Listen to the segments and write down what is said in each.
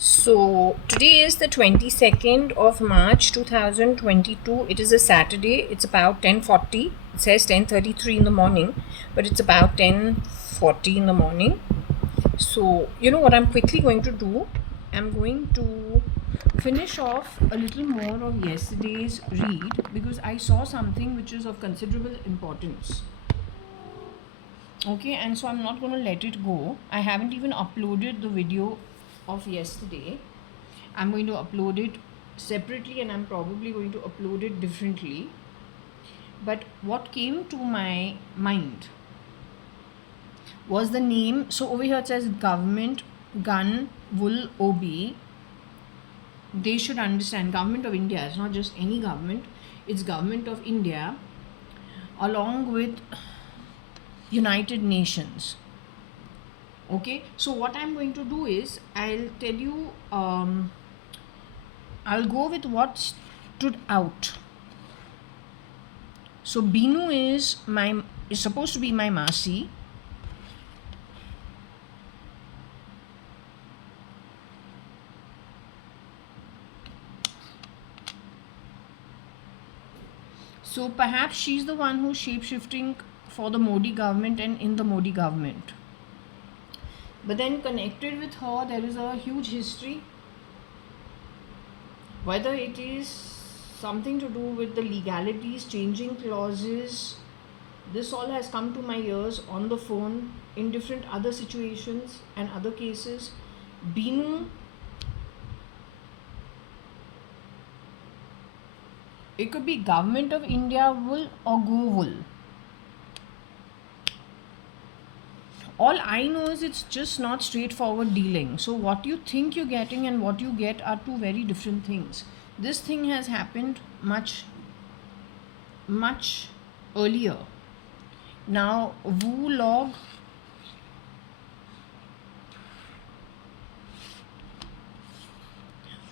So today is the 22nd of March 2022. It is a Saturday. It's about 10:40. It says 10:33 in the morning, but it's about 10:40 in the morning. So, you know what I'm quickly going to do? I'm going to finish off a little more of yesterday's read because I saw something which is of considerable importance. Okay, and so I'm not going to let it go. I haven't even uploaded the video of yesterday. I'm going to upload it separately and I'm probably going to upload it differently. But what came to my mind was the name. So over here it says government gun wool OB. They should understand government of India. It's not just any government. It's government of India along with United Nations. Okay, so what I'm going to do is I'll tell you I'll go with what stood out. So Binu is supposed to be my Masi. So perhaps she's the one who's shape-shifting for the Modi government and in the Modi government. But then connected with her, there is a huge history. Whether it is something to do with the legalities, changing clauses, this all has come to my ears on the phone in different other situations and other cases. Binu, it could be government of India wool or go wool. All I know is it's just not straightforward dealing. So what you think you're getting and what you get are two very different things. This thing has happened much earlier. Now, Wu log,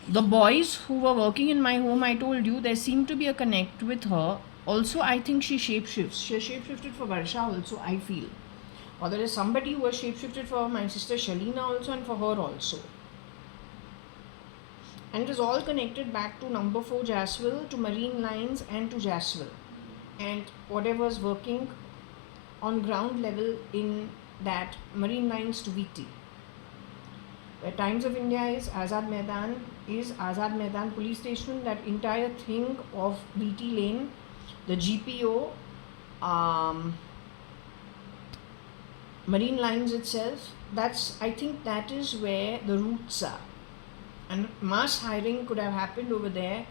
the boys who were working in my home, I told you, there seemed to be a connect with her. Also, I think she shapeshifts. She shapeshifted for Varsha also, I feel. Or there is somebody who has shapeshifted for my sister Shalina also and for her also. And it is all connected back to number 4 Jaswell, to Marine Lines and to Jaswell. And whatever is working on ground level in that Marine Lines to VT. Where Times of India is Azad Maidan police station, that entire thing of VT lane, the GPO, Marine Lines itself, I think that is where the roots are. And mass hiring could have happened over there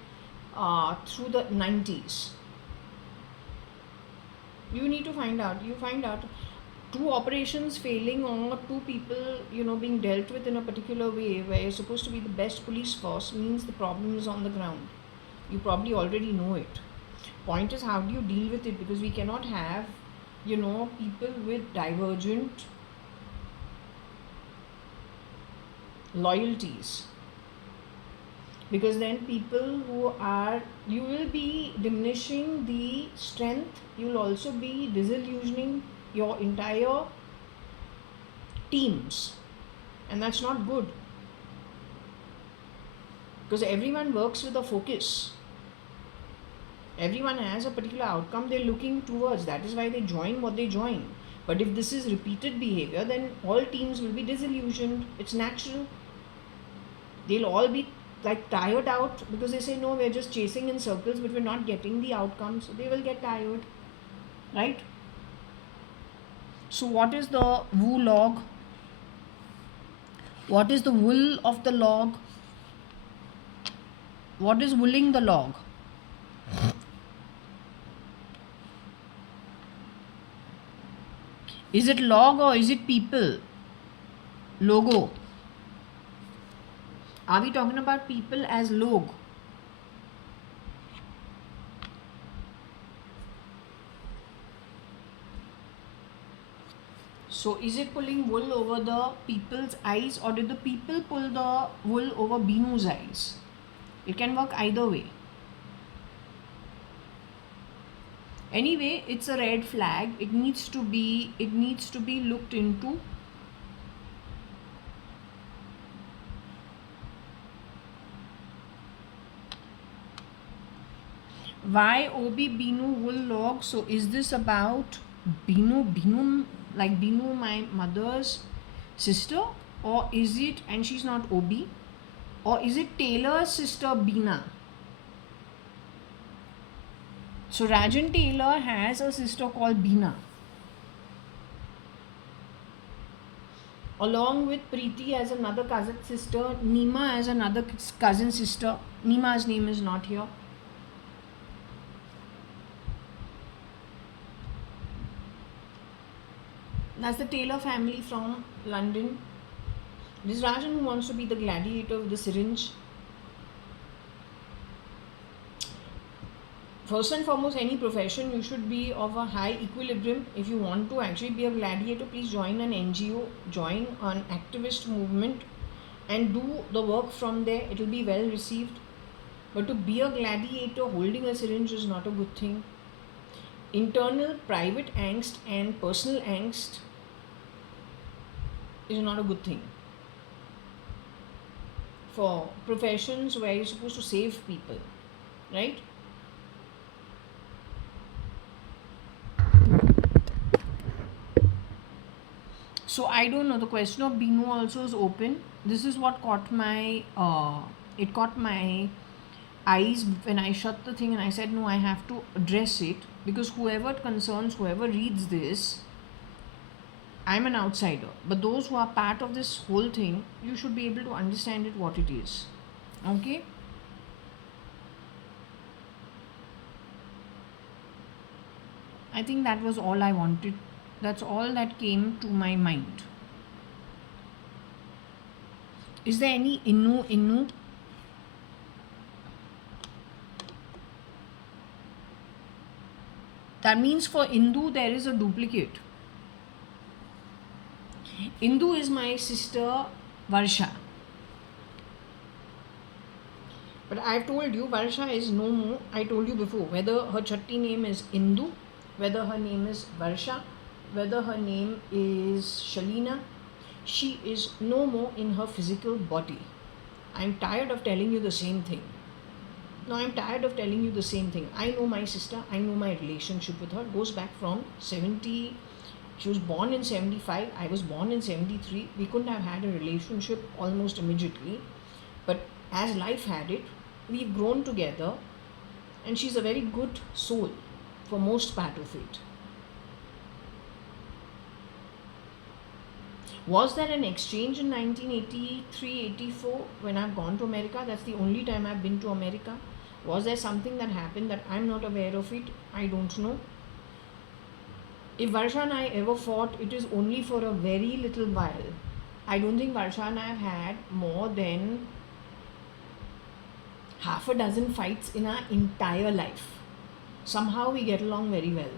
through the 90s. You need to find out. You find out two operations failing or two people, being dealt with in a particular way where you're supposed to be the best police force means the problem is on the ground. You probably already know it. Point is, how do you deal with it? Because we cannot have, people with divergent loyalties. Because then you will be diminishing the strength, you will also be disillusioning your entire teams, and that's not good, because everyone works with a focus, everyone has a particular outcome they're looking towards. That is why they join what they join. But if this is repeated behavior, then all teams will be disillusioned. It's natural. They'll all be tired out because they say, no, we're just chasing in circles but we're not getting the outcome, so they will get tired, right? So what is the Wu log? What is the wool of the log? What is wooling the log? Is it log or is it people? Logo. Are we talking about people as log? So is it pulling wool over the people's eyes, or did the people pull the wool over Binu's eyes? It can work either way. Anyway, it's a red flag. It needs to be looked into. Why Obi Binu wool log? So is this about Binu, like Binu, my mother's sister, or is it, and she's not Obi, or is it Taylor's sister Bina? So Rajan Taylor has a sister called Bina, along with Preeti as another cousin sister, Nima as another cousin sister. Nima's name is not here. That's the Taylor family from London. This Rajan who wants to be the gladiator with the syringe. First and foremost, any profession, you should be of a high equilibrium. If you want to actually be a gladiator, please join an NGO, join an activist movement, and do the work from there. It will be well received. But to be a gladiator holding a syringe is not a good thing. Internal private angst and personal angst is not a good thing for professions where you're supposed to save people, right? So I don't know. The question of Binu also is open. This is what caught my it caught my eyes when I shut the thing, and I said no, I have to address it, because whoever it concerns, whoever reads this, I'm an outsider. But those who are part of this whole thing, you should be able to understand it what it is. Okay? I think that was all I wanted. That's all that came to my mind. Is there any Innu? That means for Indu there is a duplicate. Indu is my sister Varsha. But I've told you Varsha is no more. I told you before, whether her chatti name is Indu, whether her name is Varsha, whether her name is Shalina, she is no more in her physical body. I'm tired of telling you the same thing. No, I'm tired of telling you the same thing. I know my sister, I know my relationship with her. It goes back from 70. She was born in 75, I was born in 73. We couldn't have had a relationship almost immediately. But as life had it, we've grown together, and she's a very good soul for most part of it. Was there an exchange in 1983-84 when I've gone to America? That's the only time I've been to America. Was there something that happened that I'm not aware of it? I don't know. If Varsha and I ever fought, it is only for a very little while. I don't think Varsha and I have had more than half a dozen fights in our entire life. Somehow we get along very well.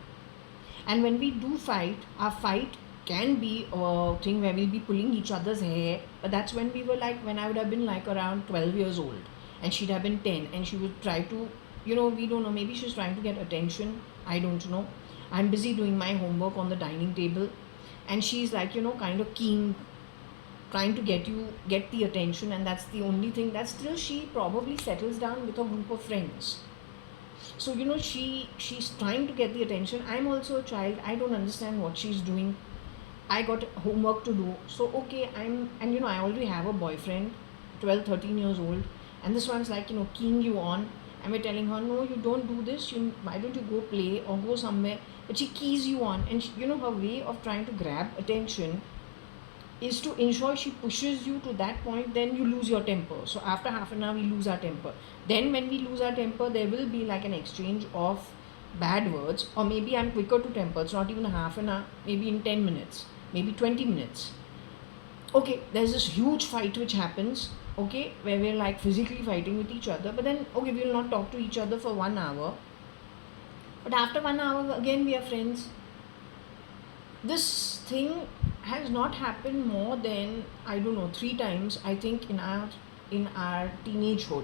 And when we do fight, our fight can be a thing where we'll be pulling each other's hair. But that's when we were like, when I would have been like around 12 years old, and she'd have been 10, and she would try to, we don't know, maybe she's trying to get attention. I don't know. I'm busy doing my homework on the dining table, and she's like, kind of keen, trying to get the attention, and that's the only thing that still she probably settles down with a group of friends. So she's trying to get the attention. I'm also a child. I don't understand what she's doing. I got homework to do. So okay, I already have a boyfriend, 12, 13 years old, and this one's like, keying you on, and we're telling her, no, you don't do this, why don't you go play or go somewhere? But she keys you on, and her way of trying to grab attention is to ensure she pushes you to that point. Then you lose your temper. So after half an hour we lose our temper. Then when we lose our temper, there will be like an exchange of bad words, or maybe I'm quicker to temper. It's not even a half an hour, maybe in 10 minutes, maybe 20 minutes. Okay, there's this huge fight which happens, okay, where we're like physically fighting with each other, but then okay, we'll not talk to each other for 1 hour, but after 1 hour again we are friends. This thing has not happened more than, I don't know, 3 times, I think, in our teenagehood.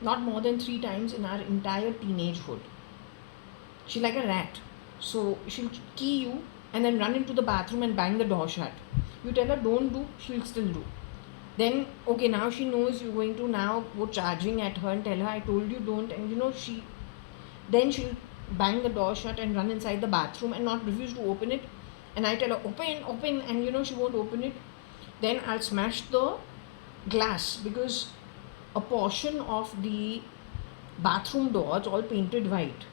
Not more than 3 times in our entire teenagehood. She's like a rat. So she'll key you and then run into the bathroom and bang the door shut. You tell her don't do, she'll still do. Then, okay, now she knows you're going to now go charging at her and tell her, I told you don't. And then she'll bang the door shut and run inside the bathroom and not refuse to open it. And I tell her, open, open, and she won't open it. Then I'll smash the glass, because a portion of the bathroom door, it's all painted white,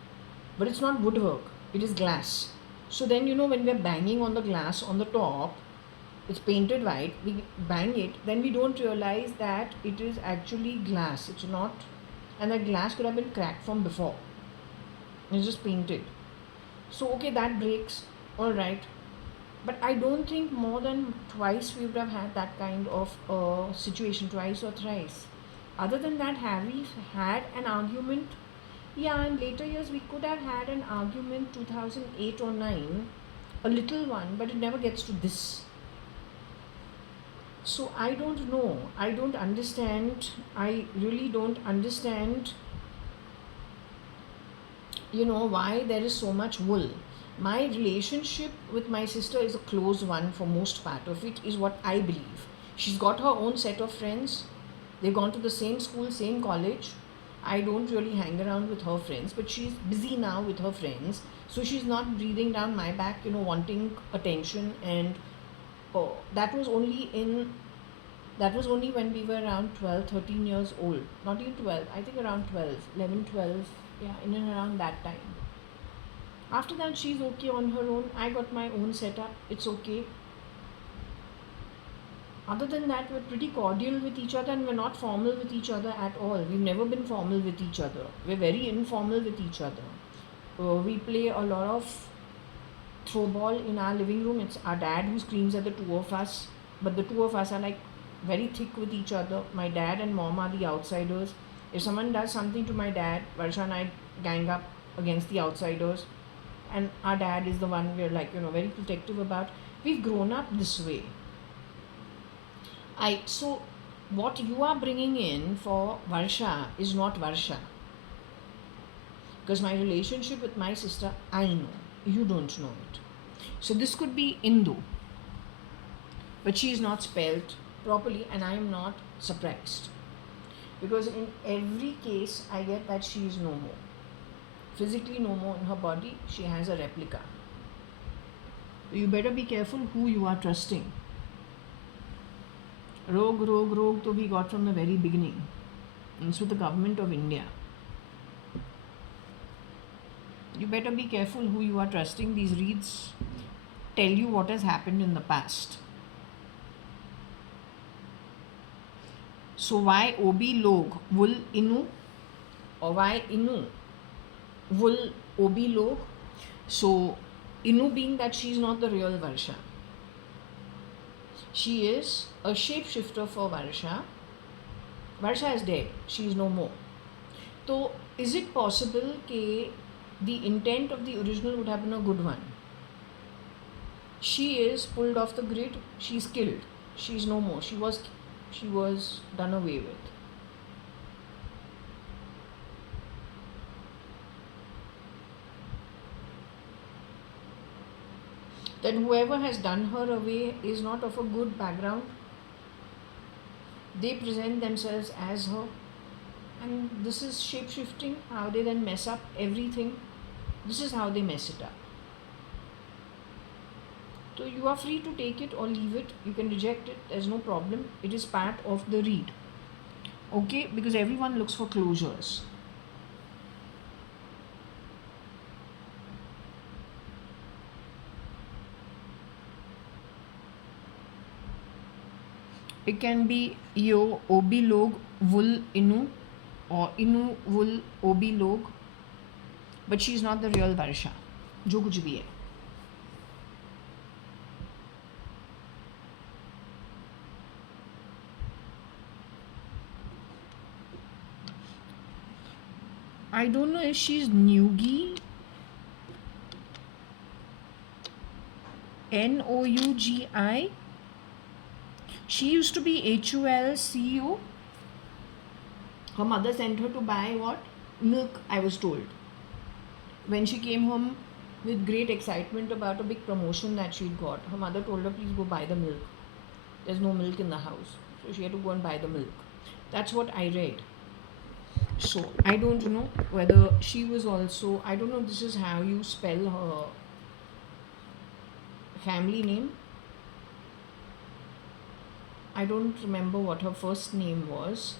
but it's not woodwork, it is glass. So then, when we're banging on the glass on the top, it's painted white, we bang it, then we don't realize that it is actually glass. It's not, and that glass could have been cracked from before. It's just painted. So, okay, that breaks, all right. But I don't think more than twice we would have had that kind of situation, twice or thrice. Other than that, have we had an argument? Yeah, in later years we could have had an argument 2008 or 9, a little one, but it never gets to this. So I don't know. I don't understand. I really don't understand, why there is so much wool. My relationship with my sister is a close one for most part of it, is what I believe. She's got her own set of friends. They've gone to the same school, same college. I don't really hang around with her friends, but she's busy now with her friends. So she's not breathing down my back, wanting attention. And that was only when we were around 12, 13 years old. Not even 12, I think around 12, 11, 12, yeah, in and around that time. After that, she's okay on her own. I got my own setup. It's okay. Other than that, we're pretty cordial with each other, and we're not formal with each other at all. We've never been formal with each other. We're very informal with each other. We play a lot of throw ball in our living room. It's our dad who screams at the two of us, but the two of us are like very thick with each other. My dad and mom are the outsiders. If someone does something to my dad, Varsha and I gang up against the outsiders, and our dad is the one we're like, very protective about. We've grown up this way. So what you are bringing in for Varsha is not Varsha. Because my relationship with my sister, I know. You don't know it. So this could be Indu. But she is not spelled properly, and I am not surprised. Because in every case, I get that she is no more. Physically no more in her body, she has a replica. You better be careful who you are trusting. Rog to we got from the very beginning. It's with the government of India. You better be careful who you are trusting. These reads tell you what has happened in the past. So why Obi Log Wool Inu, or why Inu Wool Obi Log? So Inu being that she is not the real Varsha. She is a shapeshifter for Varsha. Varsha is dead. She is no more. So is it possible that the intent of the original would have been a good one? She is pulled off the grid. She is killed. She is no more. She was done away with. That whoever has done her away is not of a good background. They present themselves as her, and this is shape-shifting, how they then mess up everything. This is how they mess it up. So you are free to take it or leave it. You can reject it, there's no problem. It is part of the read. Okay, because everyone looks for closures. It can be Yo Obi Log Wool Inu, or Inu Wool Obi Log, but she is not the real Varsha. जो कुछ भी है. I don't know if she's Nugi, Nougi. She used to be HUL CEO. Her mother sent her to buy what? Milk, I was told. When she came home with great excitement about a big promotion that she'd got, her mother told her, please go buy the milk. There's no milk in the house. So she had to go and buy the milk. That's what I read. So I don't know whether she was also, I don't know if this is how you spell her family name. I don't remember what her first name was.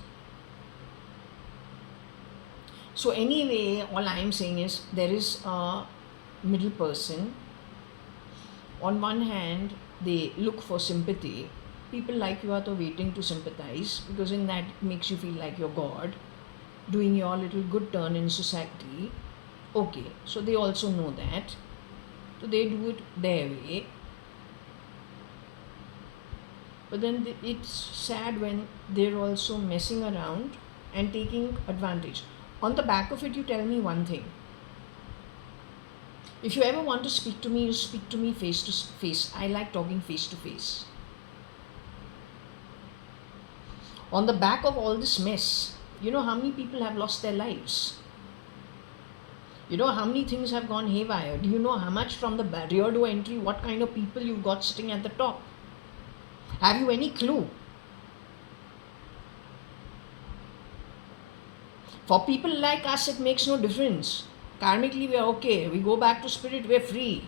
So anyway, all I am saying is there is a middle person. On one hand, they look for sympathy. People like you are waiting to sympathize, because in that it makes you feel like you're God, doing your little good turn in society. Okay, so they also know that. So they do it their way. But then it's sad when they're also messing around and taking advantage. On the back of it, you tell me one thing. If you ever want to speak to me, you speak to me face to face. I like talking face to face. On the back of all this mess, you know how many people have lost their lives? You know how many things have gone haywire? Do you know how much from the rear door entry, what kind of people you've got sitting at the top? Have you any clue? For people like us, it makes no difference. Karmically, we are okay. We go back to spirit, we are free.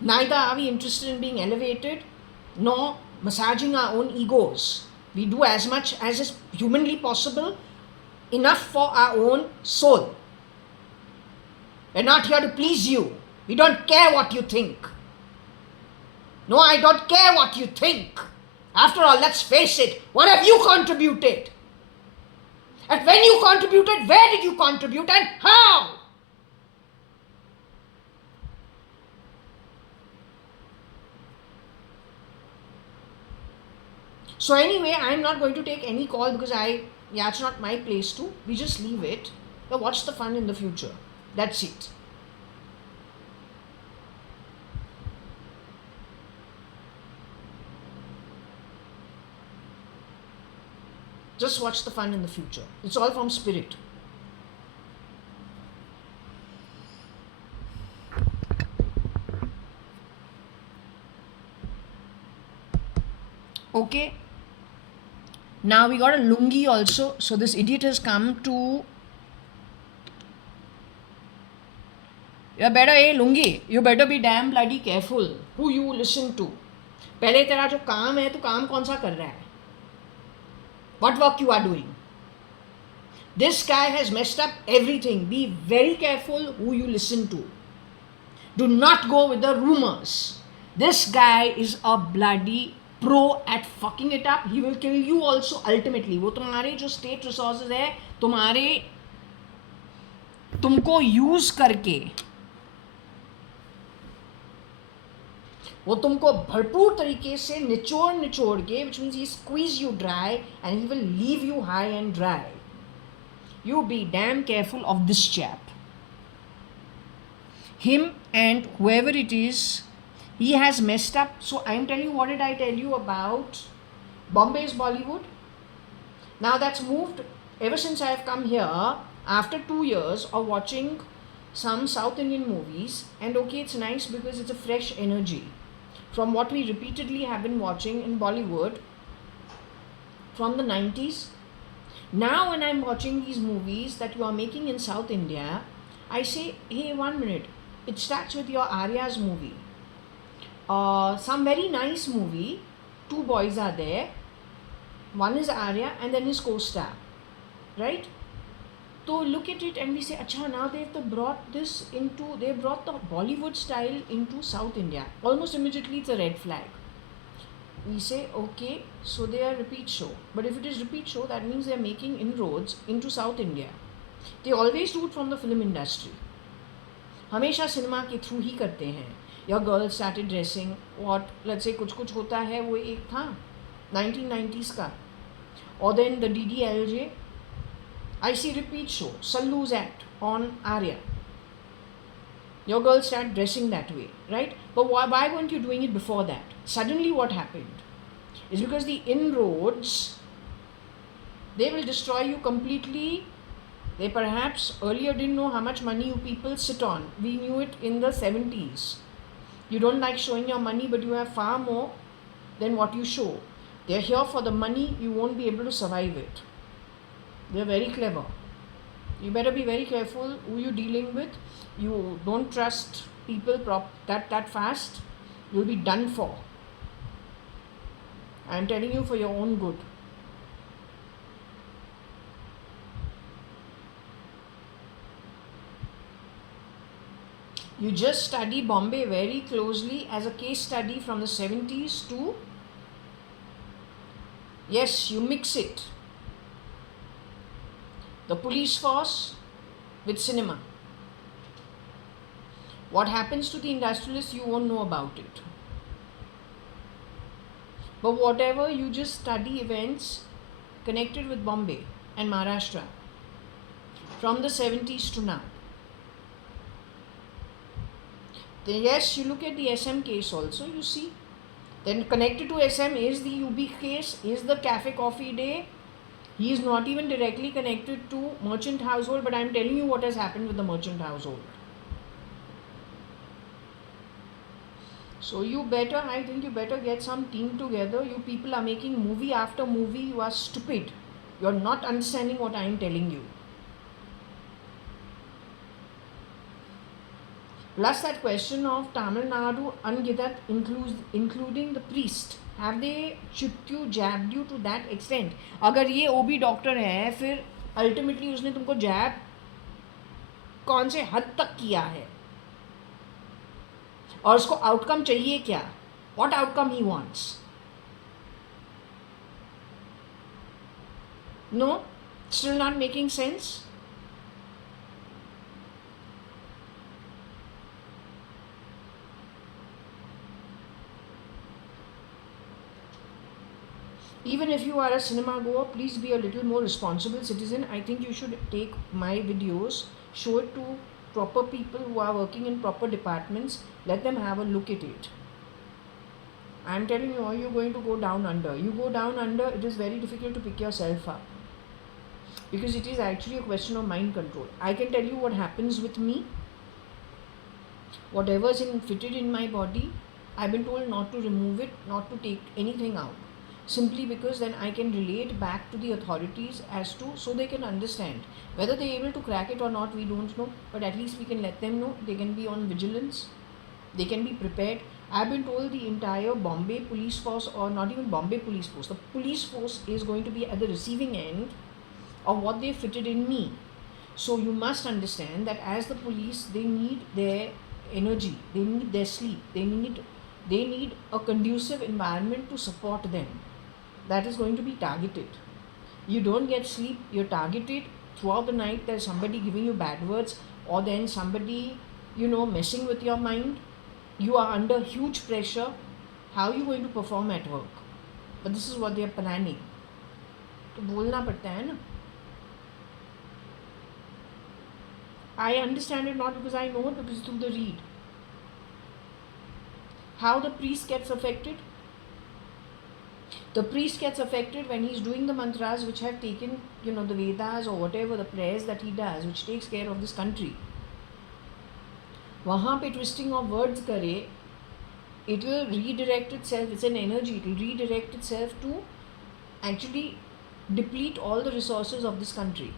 Neither are we interested in being elevated, nor massaging our own egos. We do as much as is humanly possible, enough for our own soul. We're not here to please you. We don't care what you think. No, I don't care what you think. After all, let's face it, what have you contributed? And when you contributed, where did you contribute and how? So anyway, I'm not going to take any call because it's not my place to. We just leave it. But watch the fun in the future. That's it. Just watch the fun in the future. It's all from spirit. Okay. Now we got a lungi also. So this idiot has come to... You better be damn bloody careful who you listen to. पहले तेरा जो काम है तो काम कौन सा कर रहा है? What work you are doing? This guy has messed up everything. Be very careful who you listen to. Do not go with the rumors. This guy is a bloody pro at fucking it up. He will kill you also ultimately. वो तुम्हारे जो state resources है, तुमको use करके वो तुमको भरपूर तरीके से निचोड़ के, which means he squeeze you dry and he will leave you high and dry. You be damn careful of this chap. Him and whoever it is, he has messed up. So I'm telling you, what did I tell you about Bombay's Bollywood? Now that's moved ever since I have come here after 2 years of watching some South Indian movies. And okay, it's nice because it's a fresh energy from what we repeatedly have been watching in Bollywood from the 90s. Now when I'm watching these movies that you are making in South India, I say, hey, 1 minute. It starts with your Arya's movie. Some very nice movie. 2 boys are there. One is Arya and then his co-star. Right? So look at it and we say, acha, now they brought the Bollywood style into South India. Almost immediately it's a red flag. We say, okay, so they are repeat show. But if it is repeat show, that means they are making inroads into South India. They always do it from the film industry. हमेशा cinema के through ही करते हैं. Your girl started dressing what, let's say कुछ होता है, वो एक था 1990s का. Or then the DDLJ, I see repeat show, Sallu's act on Arya. Your girl started dressing that way, right? But why weren't you doing it before that? Suddenly what happened is because the inroads, they will destroy you completely. They perhaps earlier didn't know how much money you people sit on. We knew it in the 70s. You don't like showing your money, but you have far more than what you show. They're here for the money, you won't be able to survive it. They're very clever. You better be very careful who you're dealing with. You don't trust people that fast. You'll be done for. I'm telling you, for your own good. You just study Bombay very closely as a case study from the 70s to, yes, you mix it. The police force with cinema. What happens to the industrialists, you won't know about it. But whatever, you just study events connected with Bombay and Maharashtra from the 70s to now. Then yes, you look at the SM case also, you see. Then connected to SM is the UB case, is the Cafe Coffee Day. He is not even directly connected to merchant household, but I am telling you what has happened with the merchant household. So I think you better get some team together. You people are making movie after movie. You are stupid. You are not understanding what I am telling you. Plus that question of Tamil Nadu Angidat including the priest. Have they jabbed you to that extent? अगर ये OB doctor है, फिर ultimately उसने तुमको जैब कौन से हद तक किया है और उसको आउटकम चाहिए क्या? What outcome he wants? No? Still not making sense? Even if you are a cinema goer, please be a little more responsible citizen. I think you should take my videos, show it to proper people who are working in proper departments, let them have a look at it. I am telling you, are you going to go down under? You go down under, it is very difficult to pick yourself up. Because it is actually a question of mind control. I can tell you what happens with me. Whatever is fitted in my body, I've been told not to remove it, not to take anything out. Simply because then I can relate back to the authorities so they can understand. Whether they're able to crack it or not, we don't know. But at least we can let them know. They can be on vigilance. They can be prepared. I've been told the entire Bombay police force, or not even Bombay police force, the police force is going to be at the receiving end of what they fitted in me. So you must understand that as the police, they need their energy, they need their sleep, they need a conducive environment to support them. That is going to be targeted. You don't get sleep, you're targeted throughout the night. There's somebody giving you bad words, or then somebody, messing with your mind. You are under huge pressure. How are you going to perform at work? But this is what they are planning. तो बोलना पड़ता है ना. I understand it not because I know it, because through the read. How the priest gets affected? The priest gets affected when he's doing the mantras which have taken, the Vedas or whatever, the prayers that he does, which takes care of this country. वहाँ पे twisting of words करे, it will redirect itself, it's an energy, it will redirect itself to actually deplete all the resources of this country.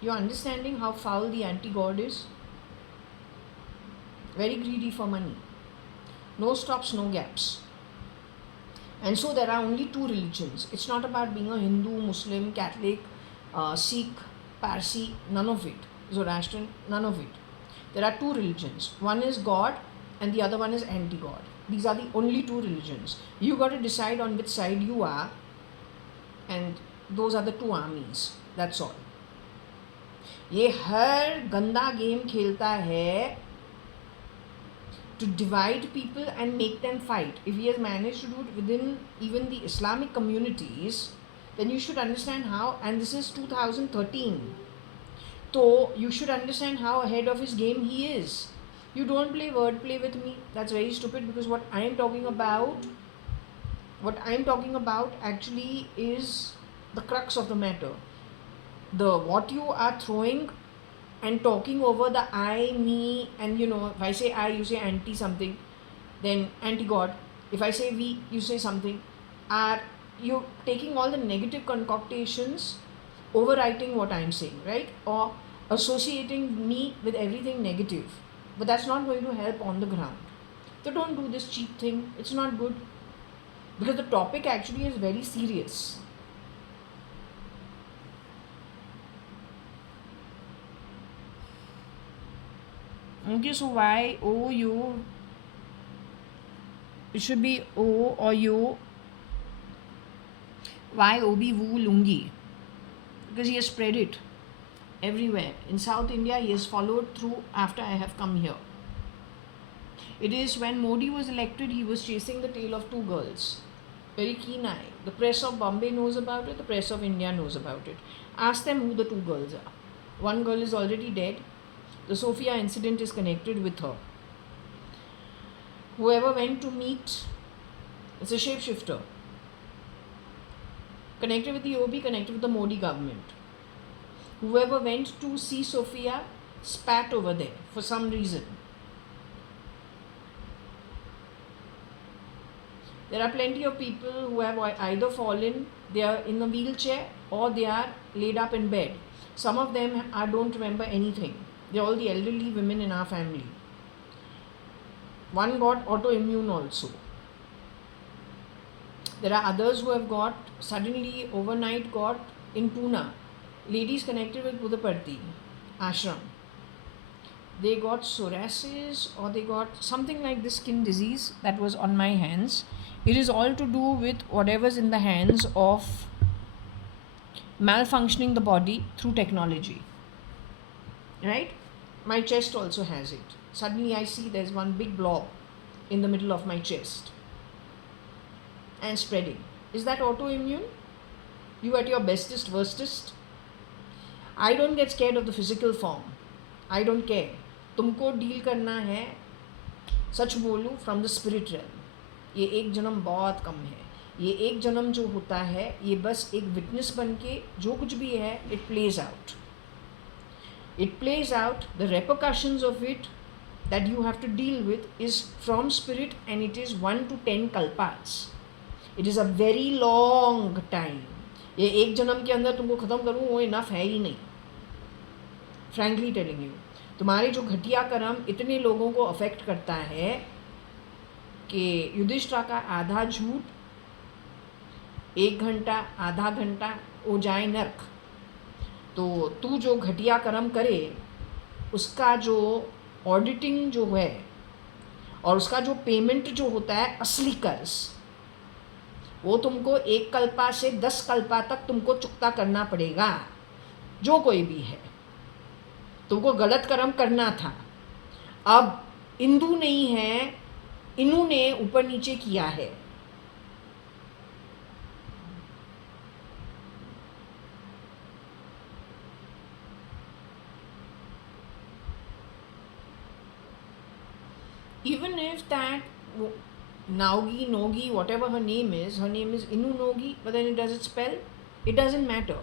You're understanding how foul the anti-God is? Very greedy for money. No stops, no gaps. And so there are only two religions. It's not about being a Hindu, Muslim, Catholic, Sikh, Parsi, none of it. Zoroastrian, none of it. There are two religions. One is God and the other one is anti-God. These are the only two religions. You got to decide on which side you are, and those are the two armies. That's all. ये हर गंदा game खेलता है to divide people and make them fight. If he has managed to do it within even the Islamic communities, then you should understand how, and this is 2013. So you should understand how ahead of his game he is. You don't play wordplay with me. That's very stupid, because what I am talking about actually is the crux of the matter. What you are throwing and talking over the I, me, and you know, if I say I, you say anti something, then anti God. If I say we, you say something. Are you taking all the negative concoctations, overwriting what I'm saying, right? Or associating me with everything negative. But that's not going to help on the ground. So don't do this cheap thing. It's not good. Because the topic actually is very serious. Okay, so why O, U? It should be O or U. Why Obi Wu Lungi? Because he has spread it everywhere. In South India, he has followed through after I have come here. It is when Modi was elected, he was chasing the tail of two girls. Very keen eye. The press of Bombay knows about it, the press of India knows about it. Ask them who the two girls are. One girl is already dead. The Sophia incident is connected with her. Whoever went to meet, it's a shapeshifter. Connected with the OB, connected with the Modi government. Whoever went to see Sophia spat over there for some reason. There are plenty of people who have either fallen, they are in a wheelchair, or they are laid up in bed. Some of them I don't remember anything. They're all the elderly women in our family. One got autoimmune also. There are others who have got, suddenly overnight got in Pune. Ladies connected with Budaparthi ashram. They got psoriasis or they got something like this skin disease that was on my hands. It is all to do with whatever's in the hands of malfunctioning the body through technology. Right? My chest also has it. Suddenly I see there's one big blob in the middle of my chest and spreading. Is that autoimmune? You at your bestest, worstest? I don't get scared of the physical form. I don't care. तुमको deal करना है, सच बोलूं, from the spirit realm. ये एक जन्म बहुत कम है. ये एक जन्म जो होता है, ये बस एक विटनेस बन के जो कुछ भी है, it plays out. It plays out, the repercussions of it that you have to deal with is from spirit, and it is 1 to 10 kalpas. It is a very long time. ये एक जन्म के अंदर तुमको ख़त्म करूँ वो इनफ है ही नहीं. Frankly telling you, तुम्हारे जो घटिया कर्म इतने लोगों को अफेक्ट करता है कि युधिष्ठिर का आधा झूठ 1 घंटा आधा घंटा हो जाए नरक. तो तू जो घटिया कर्म करे उसका जो ऑडिटिंग जो है और उसका जो पेमेंट जो होता है असली कर्ज, वो तुमको 1 कल्पा से 10 कल्पा तक तुमको चुकता करना पड़ेगा. जो कोई भी है, तुमको गलत कर्म करना था. अब इंदू नहीं है, इनू ने ऊपर नीचे किया है. Even if that Naugi, Nogi, whatever her name is Inu Nogi, but then it doesn't spell, it doesn't matter.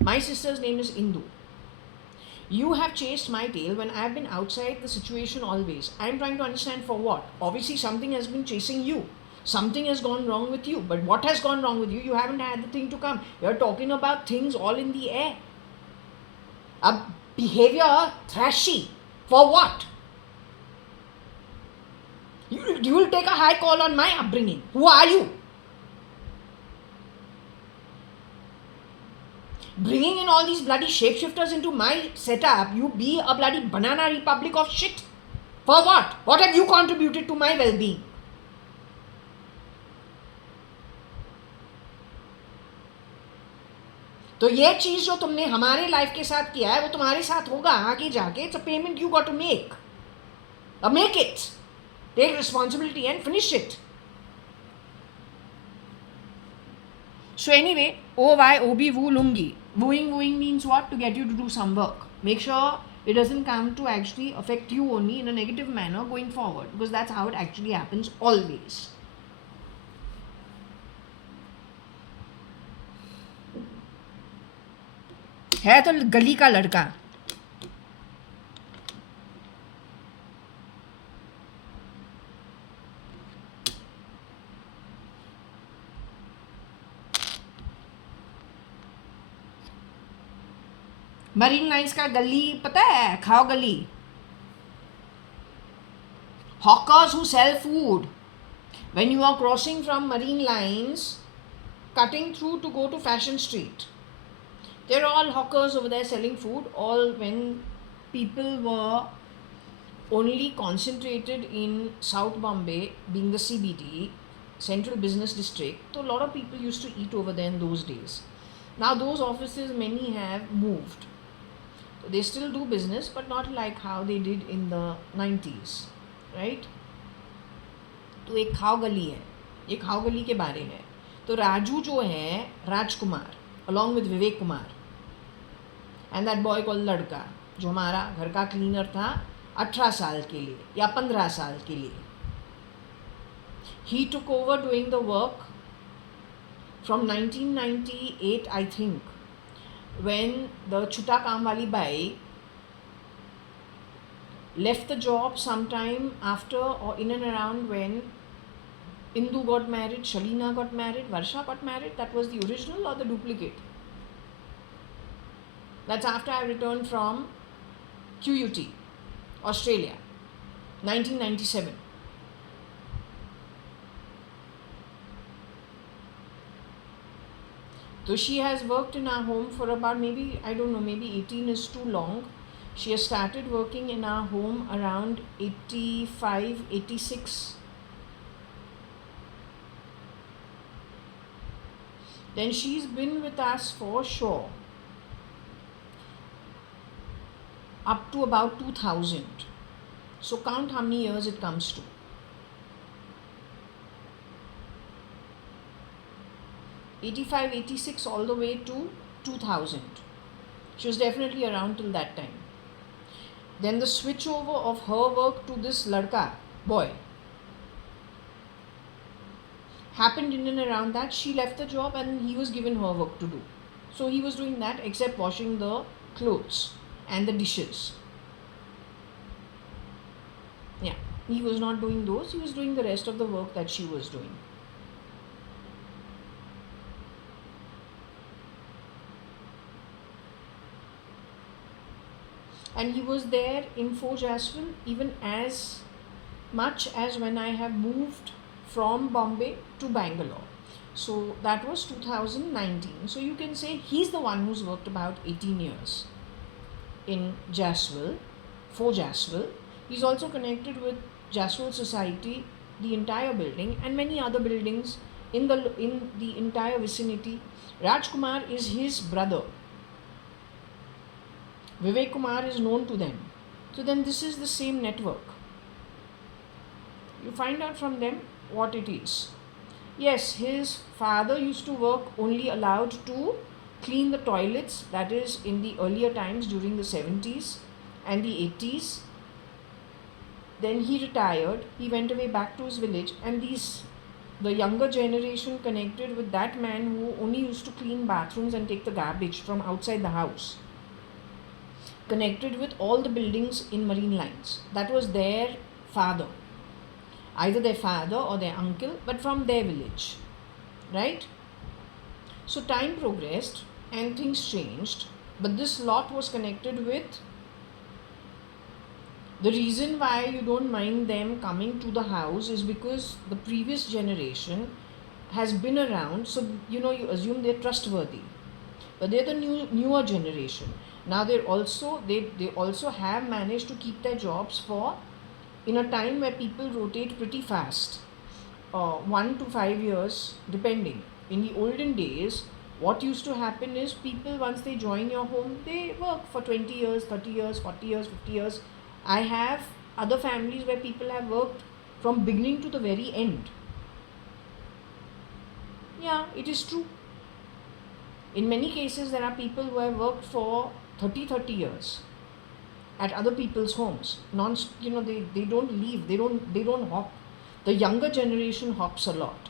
My sister's name is Indu. You have chased my tail when I have been outside the situation always. I am trying to understand for what. Obviously something has been chasing you. Something has gone wrong with you. But what has gone wrong with you? You haven't had the thing to come. You are talking about things all in the air. A behavior thrashy. For what? You will take a high call on my upbringing. Who are you? Bringing in all these bloody shapeshifters into my setup, you be a bloody banana republic of shit. For what? What have you contributed to my well-being? तो ये चीज जो तुमने हमारे life के साथ किया है वो तुम्हारे साथ होगा आगे जाके. It's a payment you got to make. Make it. Take responsibility and finish it. So anyway, O-Y-O-B Woo Lungi. Wooing means what? To get you to do some work. Make sure it doesn't come to actually affect you only in a negative manner going forward, because that's how it actually happens always. है तो गली का लड़का. Marine lines का गली पता है, खाओ गली. Hawkers who sell food. When you are crossing from Marine Lines, cutting through to go to Fashion Street, they're all hawkers over there selling food. All when people were only concentrated in South Bombay, being the CBD, Central Business District, so a lot of people used to eat over there in those days. Now those offices, many have moved. So they still do business, but not like how they did in the 90s. Right. तो एक खाओ गली है, ये खाओ गली के बारे में. तो राजू जो है, Rajkumar along with Vivek Kumar and that boy called लड़का, जो हमारा घर का क्लीनर था 18 साल के लिए या 15 साल के लिए. He took over doing the work from 1998 I think, when the छुटा काम वाली बाई left the job sometime after or in and around when Indu got married, Shalina got married, Varsha got married. That was the original or the duplicate? That's after I returned from QUT, Australia, 1997. So she has worked in our home for about maybe, I don't know, maybe 18 is too long. She has started working in our home around 85, 86. Then she's been with us for sure up to about 2000. So count how many years it comes to. 85, 86 all the way to 2000. She was definitely around till that time. Then the switch over of her work to this ladka boy happened in and around that. She left the job and he was given her work to do. So he was doing that except washing the clothes and the dishes. Yeah, he was not doing those. He was doing the rest of the work that she was doing. And he was there in Fort Jaswal even as much as when I have moved from Bombay to Bangalore. So that was 2019. So you can say he's the one who's worked about 18 years in Jaswal, Fort Jaswal. He's also connected with Jaswal Society, the entire building, and many other buildings in the entire vicinity. Rajkumar is his brother. Vivek Kumar is known to them. So then this is the same network. You find out from them what it is. Yes, his father used to work only allowed to clean the toilets, that is in the earlier times during the 70s and the 80s. Then he retired, he went away back to his village, and the younger generation connected with that man who only used to clean bathrooms and take the garbage from outside the house, connected with all the buildings in Marine Lines. That was their father, either their father or their uncle, but from their village, right? So time progressed and things changed, but this lot was connected with. The reason why you don't mind them coming to the house is because the previous generation has been around, so you assume they're trustworthy, but they're the newer generation. Now they also have managed to keep their jobs for in a time where people rotate pretty fast, 1 to 5 years depending. In the olden days, what used to happen is people, once they join your home, they work for 20 years, 30 years, 40 years, 50 years. I have other families where people have worked from beginning to the very end. Yeah, it is true. In many cases, there are people who have worked for 30 years at other people's homes. They don't leave. They don't hop. The younger generation hops a lot.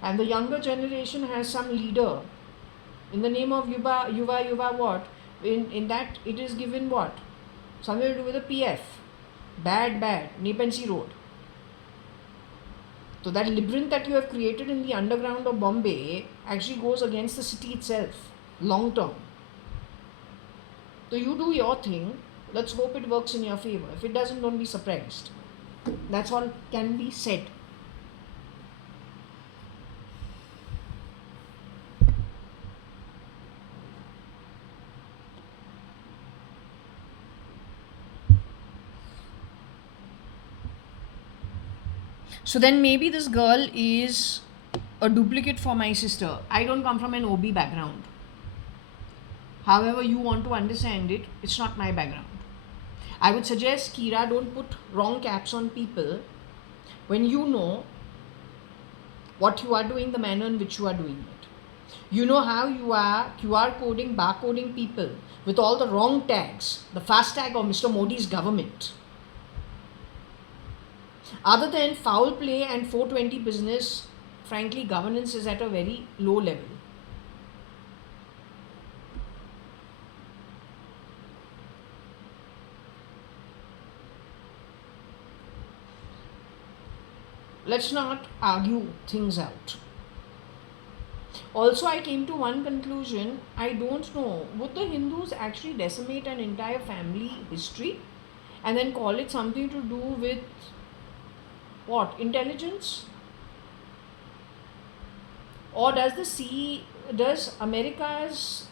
And the younger generation has some leader. In the name of Yuva what? In that it is given what? Something to do with the PF. Bad, Nepensi Road. So that labyrinth that you have created in the underground of Bombay actually goes against the city itself, long term. So you do your thing. Let's hope it works in your favor. If it doesn't, don't be surprised. That's all can be said. So then maybe this girl is a duplicate for my sister. I don't come from an OB background. However you want to understand it, it's not my background. I would suggest, Kira, don't put wrong caps on people when you know what you are doing, the manner in which you are doing it. You know how you are QR coding, barcoding people with all the wrong tags, the fast tag of Mr. Modi's government. Other than foul play and 420 business, frankly, governance is at a very low level. Let's not argue things out. Also, I came to one conclusion. I don't know, would the Hindus actually decimate an entire family history and then call it something to do with what? Intelligence? Or does America's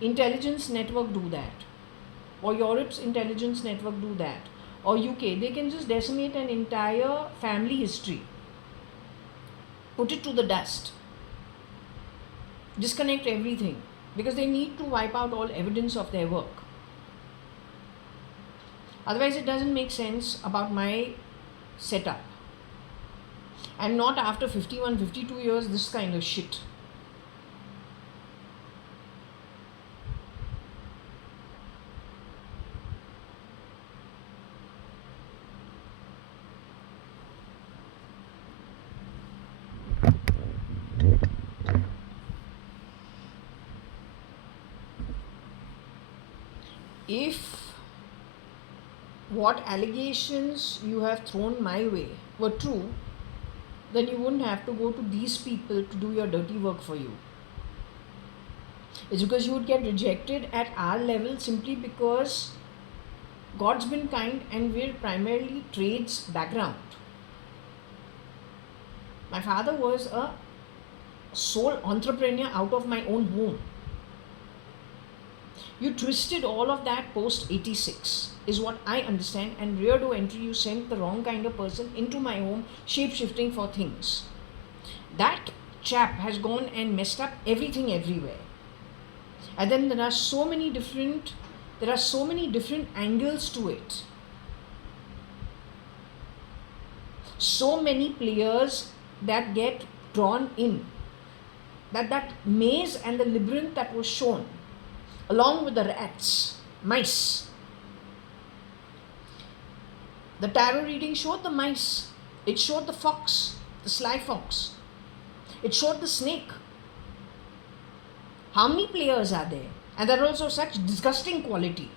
intelligence network do that? Or Europe's intelligence network do that? Or UK? They can just decimate an entire family history, put it to the dust, disconnect everything, because they need to wipe out all evidence of their work. Otherwise, it doesn't make sense about my setup. And not after 51, 52 years, this kind of shit. If what allegations you have thrown my way were true, then you wouldn't have to go to these people to do your dirty work for you. It's because you would get rejected at our level simply because God's been kind and we're primarily trades background. My father was a sole entrepreneur out of my own home. You twisted all of that post 86 is what I understand, and rear door entry, you sent the wrong kind of person into my home, shape shifting for things. That chap has gone and messed up everything everywhere. And then there are so many different angles to it. So many players that get drawn in. That maze and the labyrinth that was shown, along with the rats, mice. The tarot reading showed the mice. It showed the fox, the sly fox. It showed the snake. How many players are there? And they're also such disgusting quality.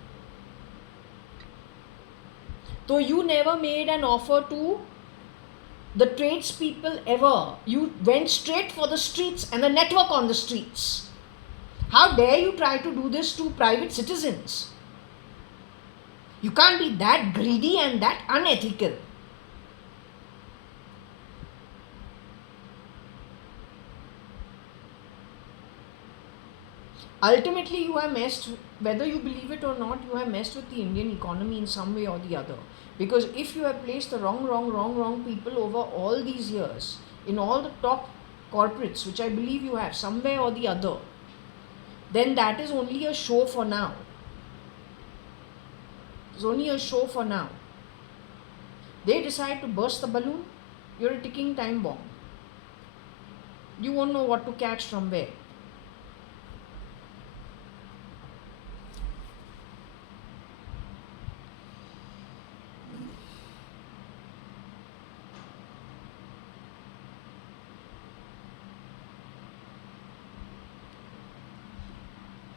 So you never made an offer to the tradespeople ever. You went straight for the streets and the network on the streets. How dare you try to do this to private citizens? You can't be that greedy and that unethical. Ultimately, you have messed, whether you believe it or not, you have messed with the Indian economy in some way or the other. Because if you have placed the wrong people over all these years in all the top corporates, which I believe you have somewhere or the other, then that is only a show for now. It's only a show for now. They decide to burst the balloon, you're a ticking time bomb. You won't know what to catch from where.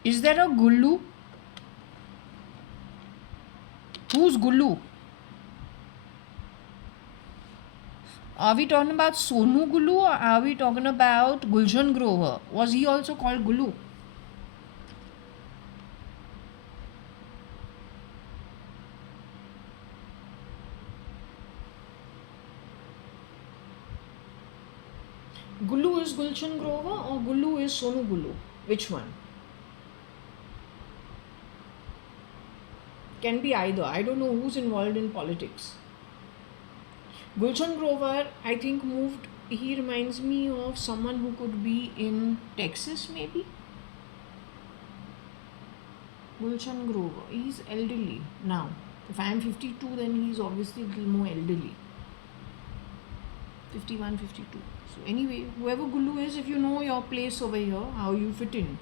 Is there a Gullu? Who's Gullu? Are we talking about Sonu Gulu or are we talking about Gulshan Grover? Was he also called Gulu? Gulu is Gulshan Grover or Gulu is Sonu Gulu? Which one? Can be either. I don't know who's involved in politics. Gulshan Grover, I think, moved. He reminds me of someone who could be in Texas, maybe. Gulshan Grover. He's elderly now. If I am 52, then he's obviously a little more elderly. 51, 52. So anyway, whoever Gulu is, if you know your place over here, how you fit in,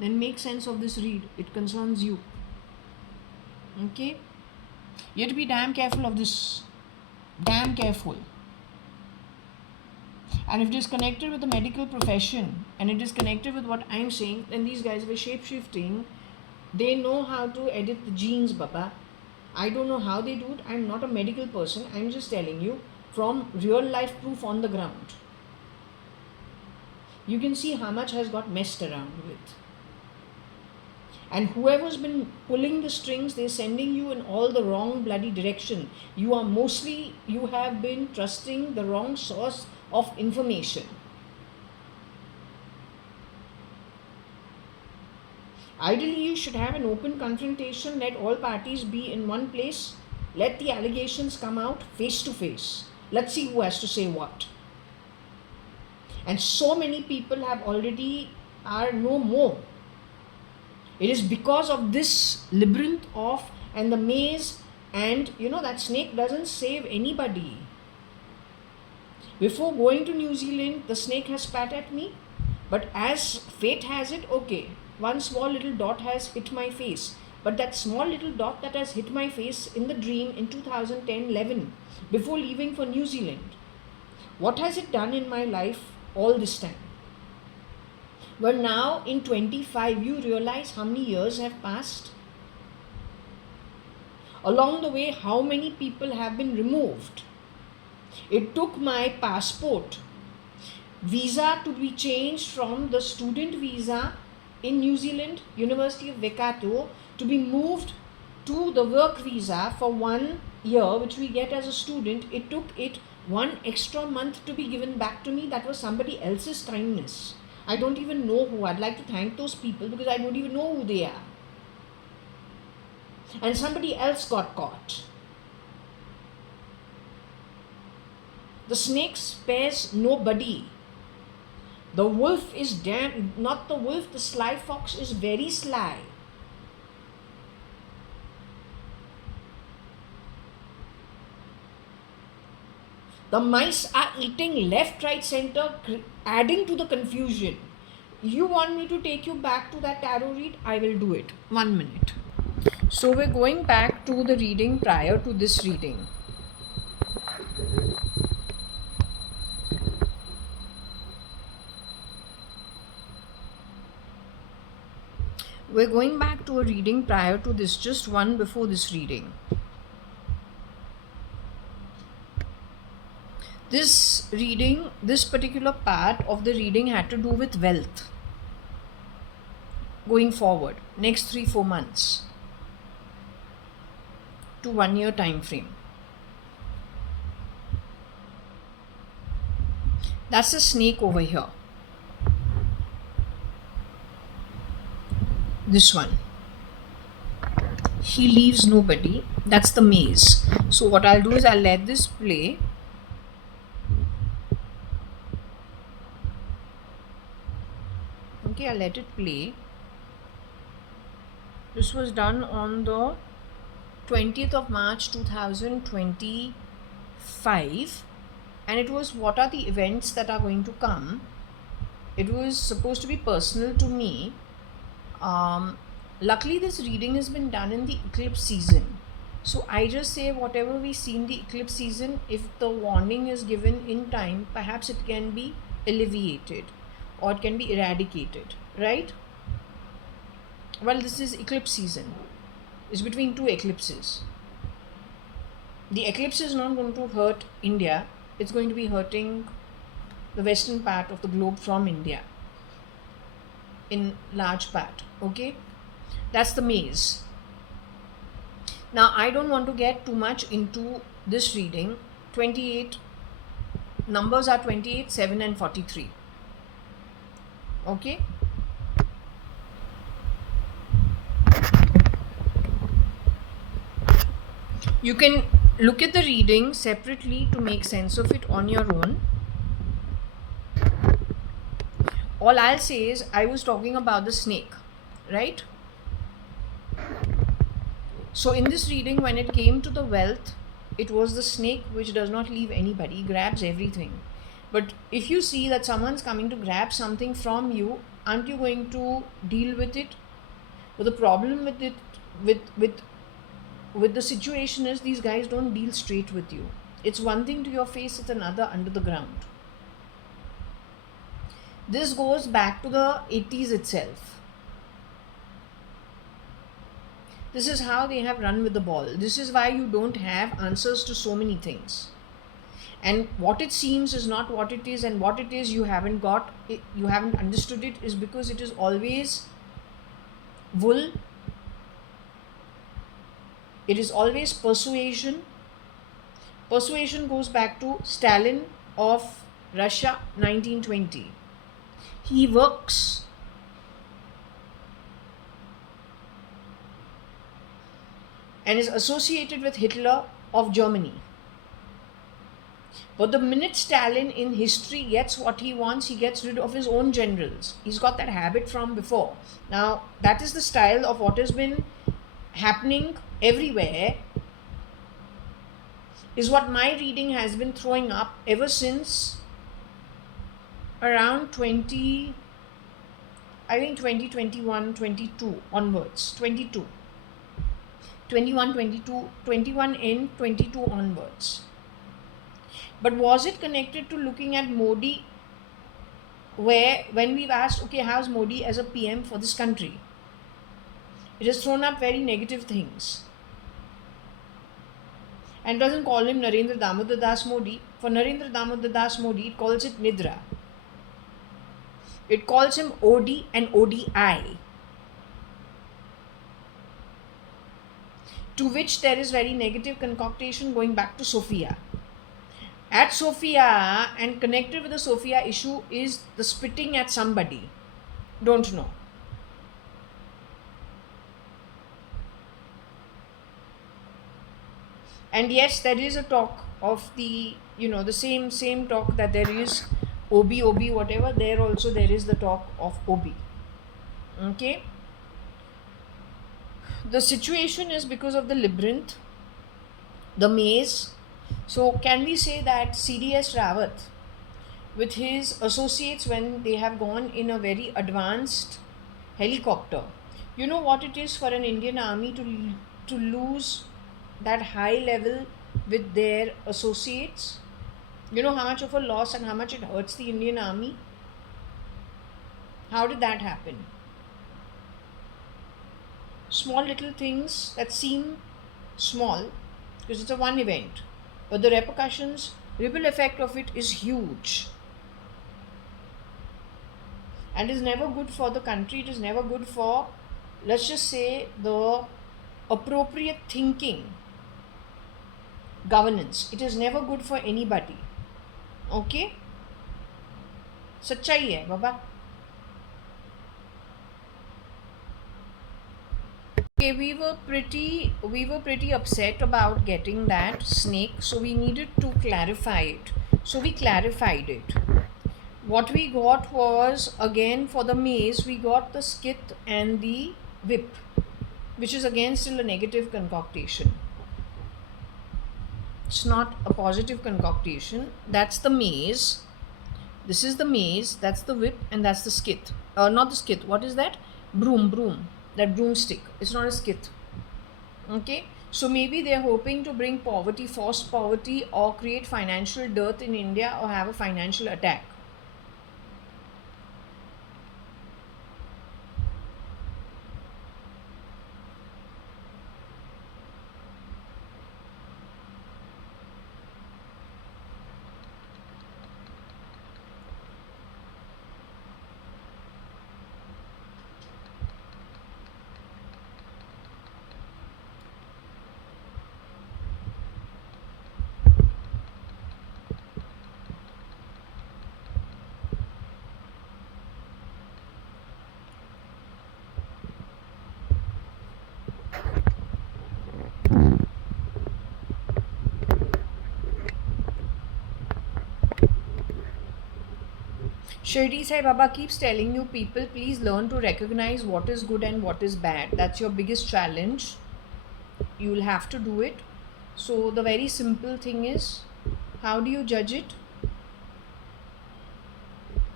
then make sense of this read. It concerns you. Okay? You have to be damn careful of this. Damn careful. And if it is connected with the medical profession and it is connected with what I'm saying, then these guys were shape-shifting. They know how to edit the genes, Baba. I don't know how they do it. I'm not a medical person. I'm just telling you from real life proof on the ground. You can see how much has got messed around with. And whoever's been pulling the strings, they're sending you in all the wrong bloody direction. You have been trusting the wrong source of information. Ideally, you should have an open confrontation, let all parties be in one place, let the allegations come out face to face. Let's see who has to say what. And so many people are no more. It is because of this labyrinth and the maze, and that snake doesn't save anybody. Before going to New Zealand, the snake has spat at me, but as fate has it, okay, one small little dot has hit my face. But that small little dot that has hit my face in the dream in 2010-11, before leaving for New Zealand, what has it done in my life all this time? Well, now in 25, you realize how many years have passed? Along the way, how many people have been removed? It took my passport visa to be changed from the student visa in New Zealand, University of Waikato, to be moved to the work visa for 1 year, which we get as a student. It took it 1 extra month to be given back to me. That was somebody else's kindness. I don't even know who. I'd like to thank those people because I don't even know who they are. And somebody else got caught. The snake spares nobody. The wolf is not the wolf, the sly fox is very sly. The mice are eating left, right, center, adding to the confusion. You want me to take you back to that tarot read? I will do it. 1 minute. So we're going back to the reading prior to this reading. We're going back to a reading prior to this, just one before this reading. This reading, this particular part of the reading had to do with wealth going forward, next 3-4 months to 1 year time frame. That's a snake over here. This one. He leaves nobody. That's the maze. So what I'll do is I'll let this play. Okay, I'll let it play. This was done on the 20th of March 2025, and it was what are the events that are going to come. It was supposed to be personal to me. Luckily this reading has been done in the eclipse season, so I just say whatever we see in the eclipse season, if the warning is given in time, perhaps it can be alleviated or it can be eradicated, right? Well, this is eclipse season. It's between 2 eclipses. The eclipse is not going to hurt India. it's going to be hurting the western part of the globe from India in large part. Okay, that's the maze. Now I don't want to get too much into this reading. 28 numbers are 28, 7 and 43. Okay, you can look at the reading separately to make sense of it on your own. All I'll say is I was talking about the snake, right? So in this reading, when it came to the wealth, it was the snake which does not leave anybody, grabs everything. But if you see that someone's coming to grab something from you, aren't you going to deal with it? But the problem with it, with the situation is these guys don't deal straight with you. It's one thing to your face, it's another under the ground. This goes back to the 80s itself. This is how they have run with the ball. This is why you don't have answers to so many things. And what it seems is not what it is, and what it is you haven't got, you haven't understood it, is because it is always wool. It is always persuasion. Persuasion goes back to Stalin of Russia, 1920. He works and is associated with Hitler of Germany. But the minute Stalin in history gets what he wants, he gets rid of his own generals. He's got that habit from before. Now, that is the style of what has been happening everywhere, is what my reading has been throwing up ever since around 2021, 22 onwards. 22. 21, 22, 21 and 22 onwards. But was it connected to looking at Modi, where when we've asked, okay, how's Modi as a PM for this country? It has thrown up very negative things. And doesn't call him Narendra Damodar Das Modi. For Narendra Damodar Das Modi, it calls it Nidra. It calls him OD and ODI. To which there is very negative concoctation going back to Sophia. At Sophia, and connected with the Sophia issue, is the spitting at somebody. Don't know. And yes, there is a talk of the, the same talk that there is OB, whatever. There also there is the talk of OB. Okay. The situation is because of the labyrinth, the maze. So can we say that CDS Rawat with his associates, when they have gone in a very advanced helicopter, you know what it is for an Indian army to lose that high level with their associates? You know how much of a loss and how much it hurts the Indian army? How did that happen? Small little things that seem small because it's a one event, but the repercussions, ripple effect of it is huge, and is never good for the country. It is never good for, let's just say, the appropriate thinking, governance. It is never good for anybody. Okay, सच्चाई है बाबा. Okay, we were pretty upset about getting that snake, so we needed to clarify it. So we clarified it. What we got was, again, for the maze, we got the skith and the whip, which is again still a negative concoctation. It's not a positive concoctation. That's the maze. This is the maze. That's the whip, and that's the skith. Not the skith. What is that? Broom. That broomstick. It's not a skith. Okay. So maybe they're hoping to bring poverty, forced poverty, or create financial dearth in India, or have a financial attack. Shirdi Sai Baba keeps telling you, people, please learn to recognize what is good and what is bad. That's your biggest challenge. You'll have to do it. So the very simple thing is, how do you judge it?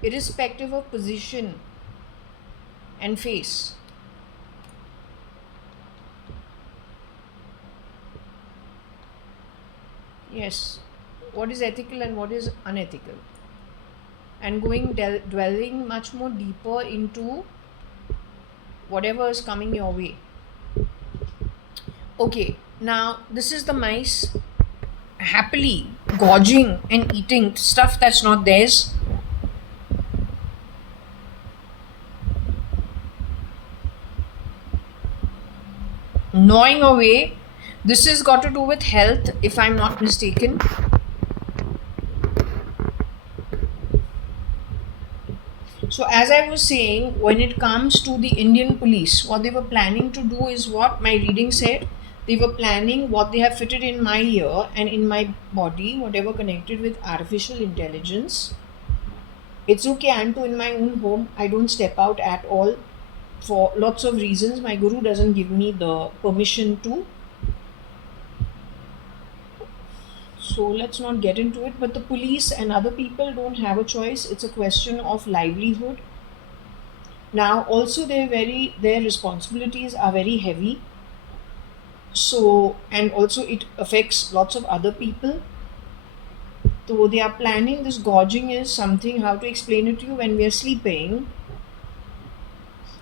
Irrespective of position and face. Yes, what is ethical and what is unethical, and dwelling much more deeper into whatever is coming your way. Okay, now this is the mice happily gorging and eating stuff that's not theirs. Gnawing away. This has got to do with health, if I'm not mistaken. So as I was saying, when it comes to the Indian police, what they were planning to do is what my reading said. They were planning what they have fitted in my ear and in my body, whatever connected with artificial intelligence. It's okay, I'm too in my own home. I don't step out at all for lots of reasons. My guru doesn't give me the permission to. So let's not get into it. But the police and other people don't have a choice. It's a question of livelihood. Now also their responsibilities are very heavy. So, and also it affects lots of other people. So they are planning this gorging is something, how to explain it to you, when we are sleeping,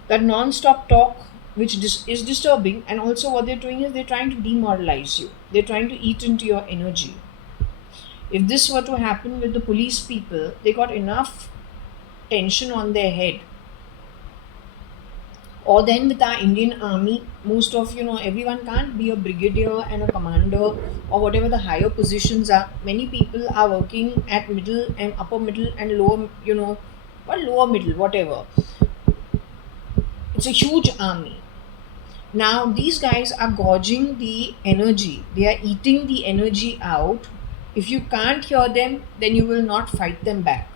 that non-stop talk which is disturbing, and also what they're doing is they're trying to demoralize you. They're trying to eat into your energy. If this were to happen with the police people, they got enough tension on their head. Or then with our Indian army, most of, everyone can't be a brigadier and a commander or whatever the higher positions are. Many people are working at middle and upper middle and lower, lower middle, whatever. It's a huge army. Now these guys are gorging the energy. They are eating the energy out. If you can't hear them, then you will not fight them back.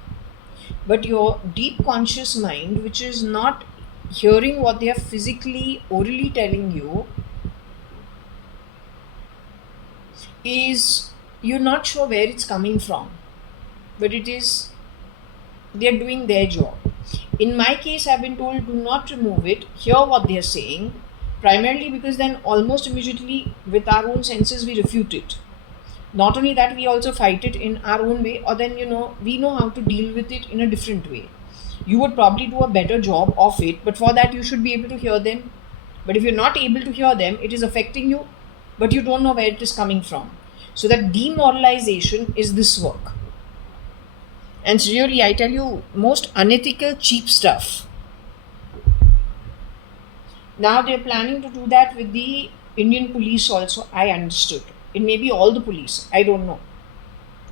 But your deep conscious mind, which is not hearing what they are physically, orally telling you, is you're not sure where it's coming from. But it is, they're doing their job. In my case, I've been told, do not remove it, hear what they're saying, primarily because then almost immediately with our own senses we refute it. Not only that, we also fight it in our own way, or then we know how to deal with it in a different way. You would probably do a better job of it, but for that you should be able to hear them. But if you're not able to hear them, it is affecting you, but you don't know where it is coming from. So that demoralization is this work. And really, I tell you, most unethical, cheap stuff. Now they're planning to do that with the Indian police also, I understood. It may be all the police, I don't know.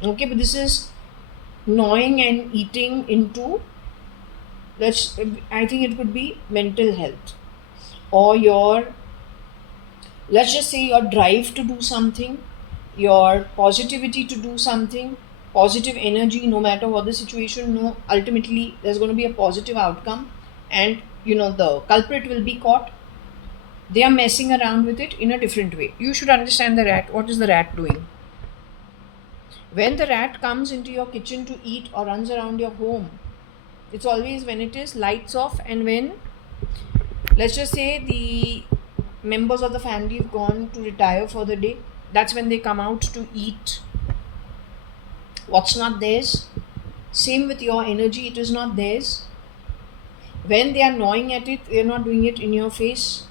Okay, but this is gnawing and eating into, I think it could be mental health. Or let's just say your drive to do something, your positivity to do something, positive energy, no matter what the situation, ultimately there's going to be a positive outcome, and the culprit will be caught. They are messing around with it in a different way. You should understand the rat. What is the rat doing? When the rat comes into your kitchen to eat or runs around your home, it's always when it is lights off, and when, let's just say, the members of the family have gone to retire for the day, that's when they come out to eat what's not theirs. Same with your energy, it is not theirs. When they are gnawing at it, they are not doing it in your face.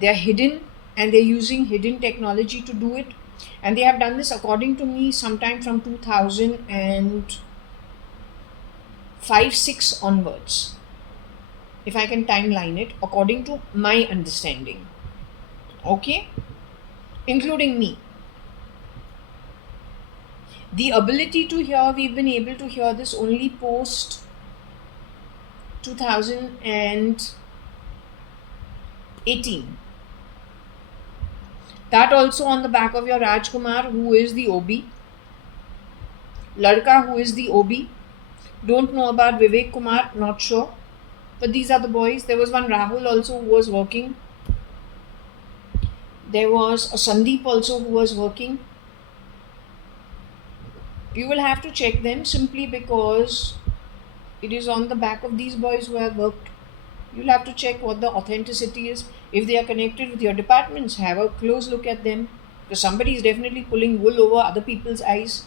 They are hidden, and they're using hidden technology to do it. And they have done this, according to me, sometime from 2005-6 onwards, if I can timeline it, according to my understanding. Okay? Including me. The ability to hear, we've been able to hear this only post 2018. That also on the back of your Rajkumar, who is the OB, Ladka, who is the OB, Don't know about Vivek Kumar, not sure. But these are the boys. There was one Rahul also who was working. There was a Sandeep also who was working. You will have to check them simply because it is on the back of these boys who have worked. You'll have to check what the authenticity is. If they are connected with your departments, have a close look at them. Because somebody is definitely pulling wool over other people's eyes.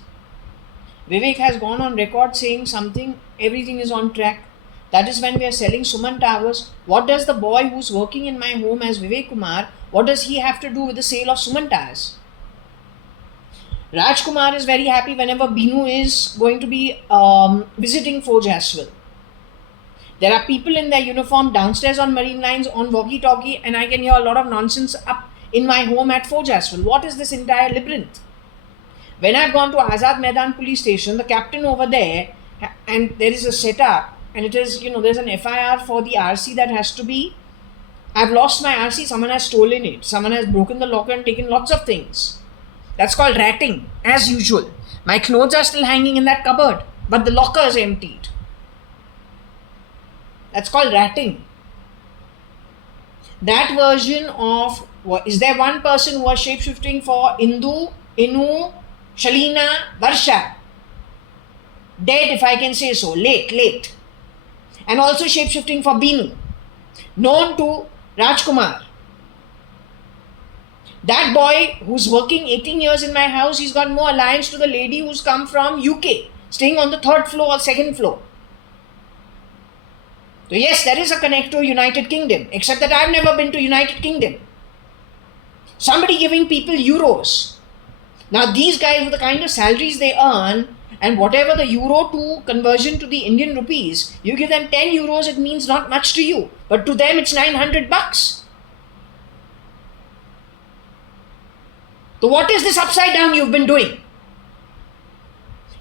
Vivek has gone on record saying something, everything is on track. That is when we are selling Suman Towers. What does the boy who's working in my home as Vivek Kumar, what does he have to do with the sale of Suman Towers? Rajkumar is very happy whenever Binu is going to be visiting Forge as well. There are people in their uniform downstairs on Marine Lines on walkie-talkie, and I can hear a lot of nonsense up in my home at Forge as well. What is this entire labyrinth? When I've gone to Azad Maidan police station, the captain over there, and there is a setup, and it is, there's an FIR for the RC that has to be, I've lost my RC, someone has stolen it, someone has broken the locker and taken lots of things. That's called ratting, as usual. My clothes are still hanging in that cupboard, but the locker is emptied. That's called ratting. That version of, is there one person who was shape-shifting for Indu, Inu, Shalina, Varsha? Dead, if I can say so, late. And also shape-shifting for Binu, known to Rajkumar. That boy who's working 18 years in my house, he's got more alliance to the lady who's come from UK, staying on the 3rd floor or 2nd floor. So yes, there is a connect to United Kingdom, except that I've never been to United Kingdom. Somebody giving people euros. Now these guys, with the kind of salaries they earn, and whatever the euro to conversion to the Indian rupees, you give them 10 euros, it means not much to you. But to them, it's 900 bucks. So what is this upside down you've been doing?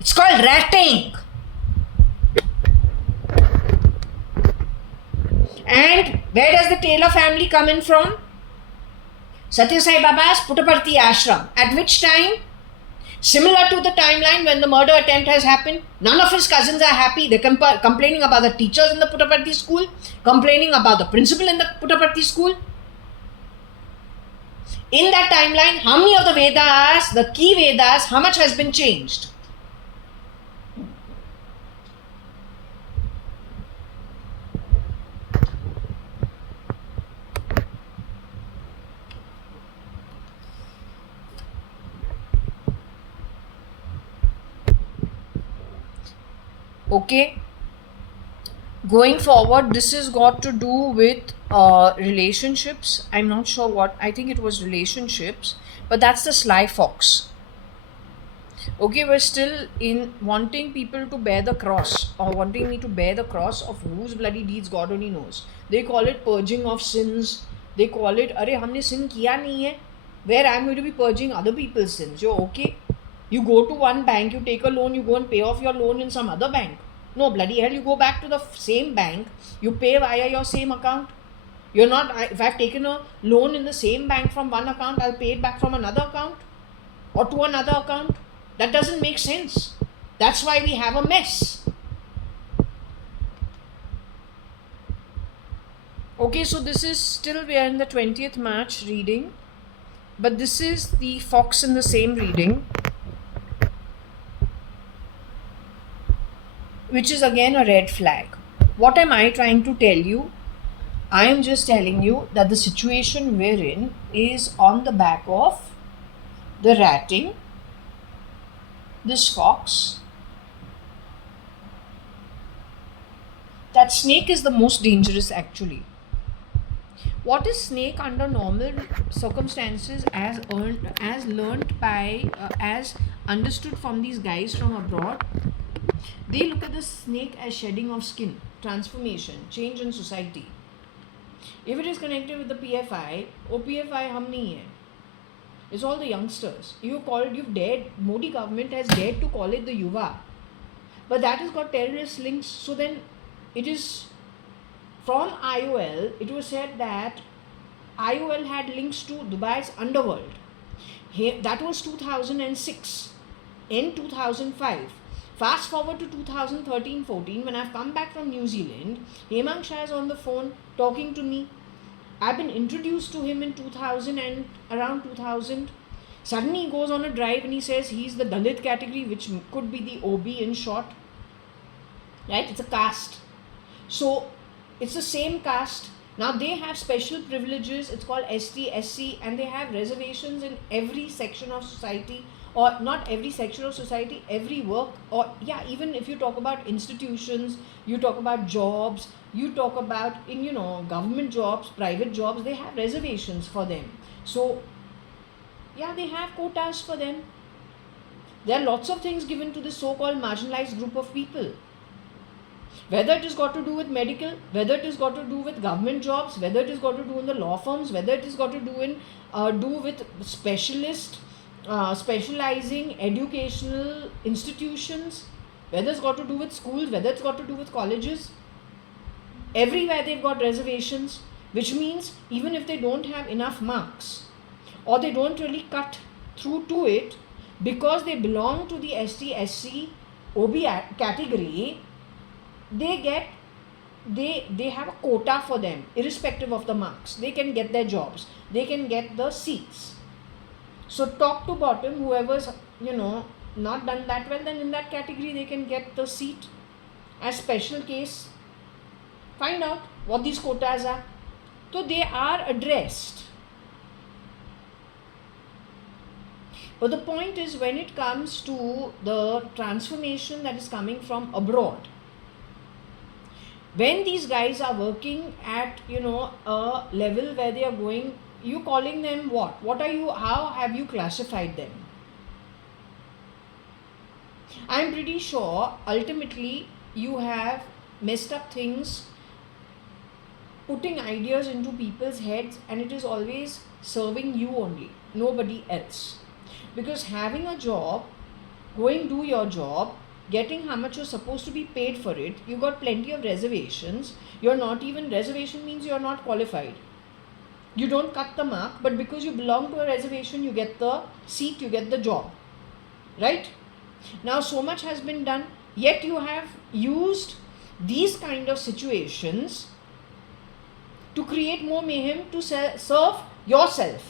It's called ratting. And where does the Taylor family come in from? Satya Sai Baba's Puttaparthi ashram. At which time? Similar to the timeline when the murder attempt has happened, none of his cousins are happy. They're complaining about the teachers in the Puttaparthi school, complaining about the principal in the Puttaparthi school. In that timeline, how many of the Vedas, the key Vedas, how much has been changed? Okay, going forward, this has got to do with relationships. I'm not sure what, I think it was relationships, but that's the sly fox. Okay, we're still in wanting people to bear the cross, or wanting me to bear the cross of whose bloody deeds God only knows. They call it purging of sins. They call it, Arey, humne sin kiya nahi hai, where I'm going to be purging other people's sins. You're okay. You go to one bank, you take a loan, you go and pay off your loan in some other bank. No, bloody hell, you go back to the same bank, you pay via your same account. You're not, if I've taken a loan in the same bank from one account, I'll pay it back from another account or to another account. That doesn't make sense. That's why we have a mess. Okay, so this is still, we are in the 20th March reading, but this is the fox in the same reading, which is again a red flag. What am I trying to tell you? I am just telling you that the situation we're in is on the back of the ratting, this fox. That snake is the most dangerous actually. What is snake under normal circumstances as understood from these guys from abroad? They look at the snake as shedding of skin, transformation, change in society. If it is connected with the PFI, PFI hum nahi hai. It's all the youngsters. You've dared, Modi government has dared to call it the Yuva. But that has got terrorist links. So then it is from IOL, it was said that IOL had links to Dubai's underworld. That was 2006. In 2005, Fast forward to 2013-14, when I've come back from New Zealand, Hemang Shah is on the phone talking to me. I've been introduced to him in 2000 and around 2000. Suddenly he goes on a drive and he says he's the Dalit category, which could be the OB in short. Right? It's a caste. So it's the same caste. Now they have special privileges. It's called ST, SC, and they have reservations in every section of society, or not every section of society, every work, or yeah, even if you talk about institutions, you talk about jobs, you talk about in government jobs, private jobs, they have reservations for them. So yeah, they have quotas for them. There are lots of things given to this so-called marginalized group of people. Whether it has got to do with medical, whether it has got to do with government jobs, whether it has got to do in the law firms, whether it has got to do with specializing educational institutions, whether it's got to do with schools, whether it's got to do with colleges, everywhere they've got reservations, which means even if they don't have enough marks or they don't really cut through to it because they belong to the ST, SC, OB category, they have a quota for them irrespective of the marks. They can get their jobs, they can get the seats. So top to bottom, whoever's not done that well, then in that category they can get the seat as special case. Find out what these quotas are. So they are addressed. But the point is, when it comes to the transformation that is coming from abroad, when these guys are working at a level where they are going, you calling them what? What are you? How have you classified them? I'm pretty sure ultimately you have messed up things, putting ideas into people's heads, and it is always serving you only, nobody else. Because having a job, going do your job, getting how much you're supposed to be paid for it, you got plenty of reservations. You're not even, reservation means you're not qualified. You don't cut the mark, but because you belong to a reservation, you get the seat, you get the job. Right? Now so much has been done, yet you have used these kind of situations to create more mayhem, to serve yourself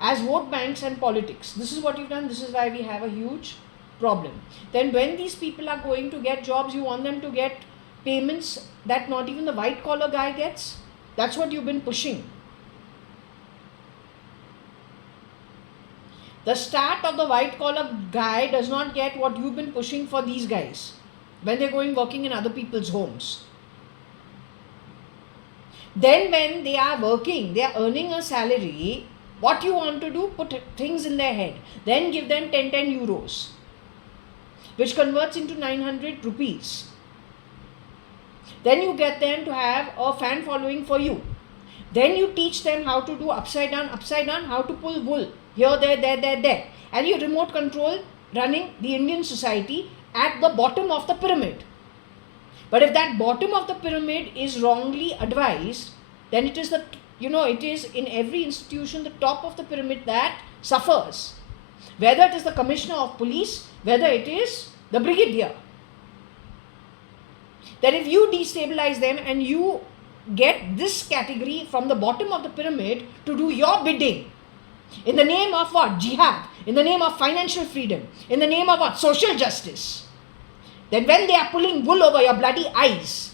as vote banks and politics. This is what you've done. This is why we have a huge problem. Then when these people are going to get jobs, you want them to get payments that not even the white collar guy gets. That's what you've been pushing. The start of the white collar guy does not get what you've been pushing for these guys when they're going working in other people's homes. Then when they are working, they are earning a salary, what you want to do? Put things in their head. Then give them 10 euros, which converts into 900 rupees. Then you get them to have a fan following for you. Then you teach them how to do upside down, how to pull wool. Here, there. And you remote control running the Indian society at the bottom of the pyramid. But if that bottom of the pyramid is wrongly advised, then it is it is in every institution the top of the pyramid that suffers. Whether it is the commissioner of police, whether it is the brigadier. That if you destabilize them and you get this category from the bottom of the pyramid to do your bidding, in the name of what? Jihad. In the name of financial freedom. In the name of what? Social justice. Then when they are pulling wool over your bloody eyes,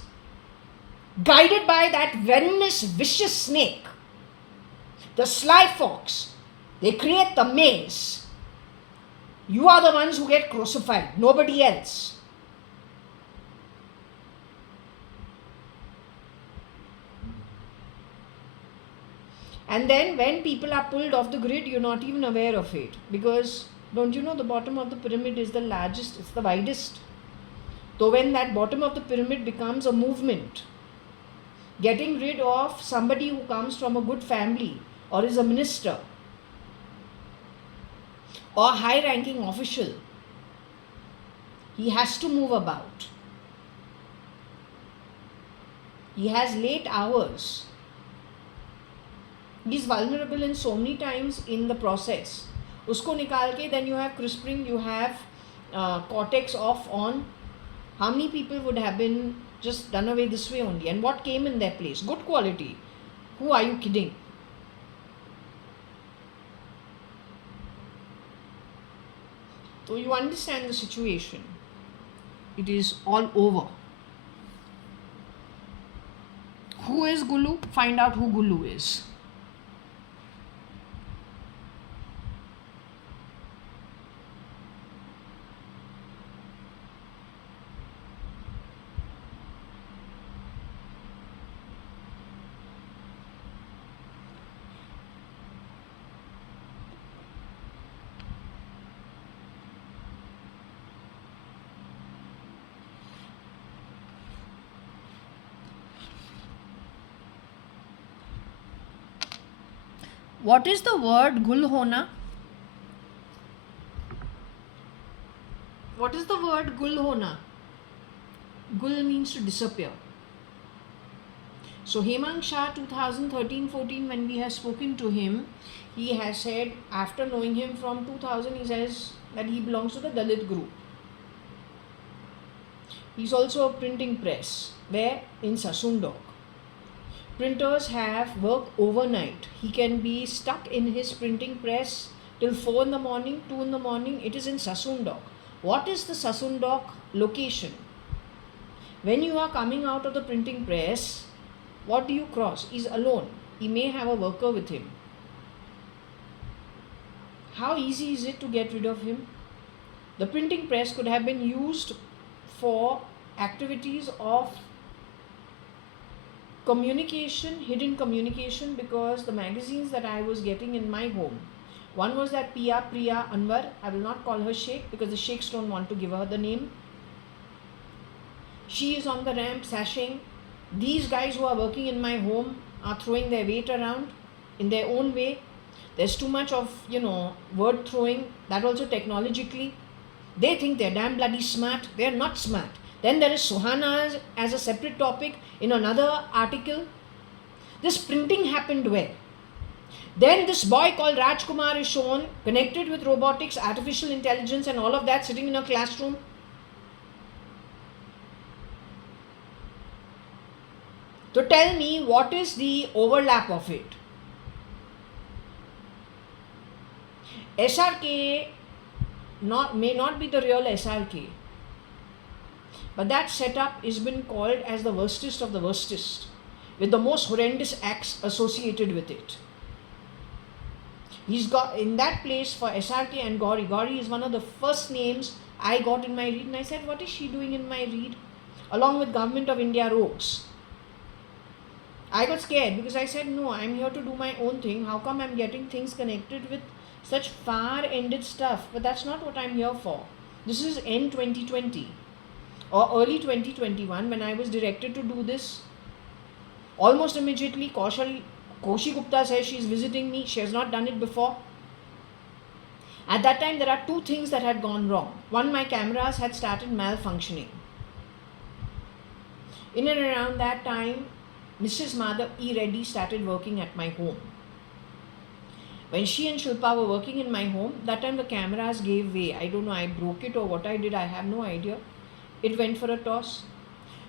guided by that venomous, vicious snake, the sly fox, they create the maze. You are the ones who get crucified, nobody else. And then when people are pulled off the grid, you're not even aware of it. Because don't you know the bottom of the pyramid is the largest, it's the widest. So when that bottom of the pyramid becomes a movement, getting rid of somebody who comes from a good family or is a minister or high-ranking official, he has to move about. He has late hours. He is vulnerable in so many times in the process. Usko nikal ke, then you have crisping, you have cortex off on, how many people would have been just done away this way only? And what came in their place? Good quality. Who are you kidding? So you understand the situation. It is all over. Who is Gulu? Find out who Gulu is. What is the word gul hona? What is the word gul hona? Gul means to disappear. So Hemang Shah 2013-14, when we have spoken to him, he has said, after knowing him from 2000, he says that he belongs to the Dalit group. He's also a printing press, where in Sassoon-Dock. Printers have work overnight. He can be stuck in his printing press till 4 in the morning, 2 in the morning. It is in Sassoon-Dock. What is the Sassoon-Dock location? When you are coming out of the printing press, what do you cross? He's alone. He may have a worker with him. How easy is it to get rid of him? The printing press could have been used for activities of communication, hidden communication, because the magazines that I was getting in my home, one was that Priya Anwar. I will not call her Sheikh because the Sheikhs don't want to give her the name. She is on the ramp sashing. These guys who are working in my home are throwing their weight around in their own way. There's too much of, word throwing, that also technologically. They think they're damn bloody smart. They're not smart. Then there is Suhana as a separate topic in another article. This printing happened where? Then this boy called Rajkumar is shown connected with robotics, artificial intelligence and all of that, sitting in a classroom. So tell me, what is the overlap of it? SRK may not be the real SRK. But that setup has been called as the worstest of the worstest, with the most horrendous acts associated with it. He's got in that place for SRK and Gauri. Gauri is one of the first names I got in my read, and I said, what is she doing in my read? Along with Government of India rogues. I got scared because I said, no, I'm here to do my own thing. How come I'm getting things connected with such far-ended stuff? But that's not what I'm here for. This is end 2020 or early 2021 when I was directed to do this. Almost immediately, Koshi Gupta says she's visiting me. She has not done it before. At that time, there are two things that had gone wrong. One, my cameras had started malfunctioning. In and around that time, Mrs. Madhav E. Reddy started working at my home. When she and Shilpa were working in my home, that time the cameras gave way. I don't know, I broke it or what I did, I have no idea. It went for a toss.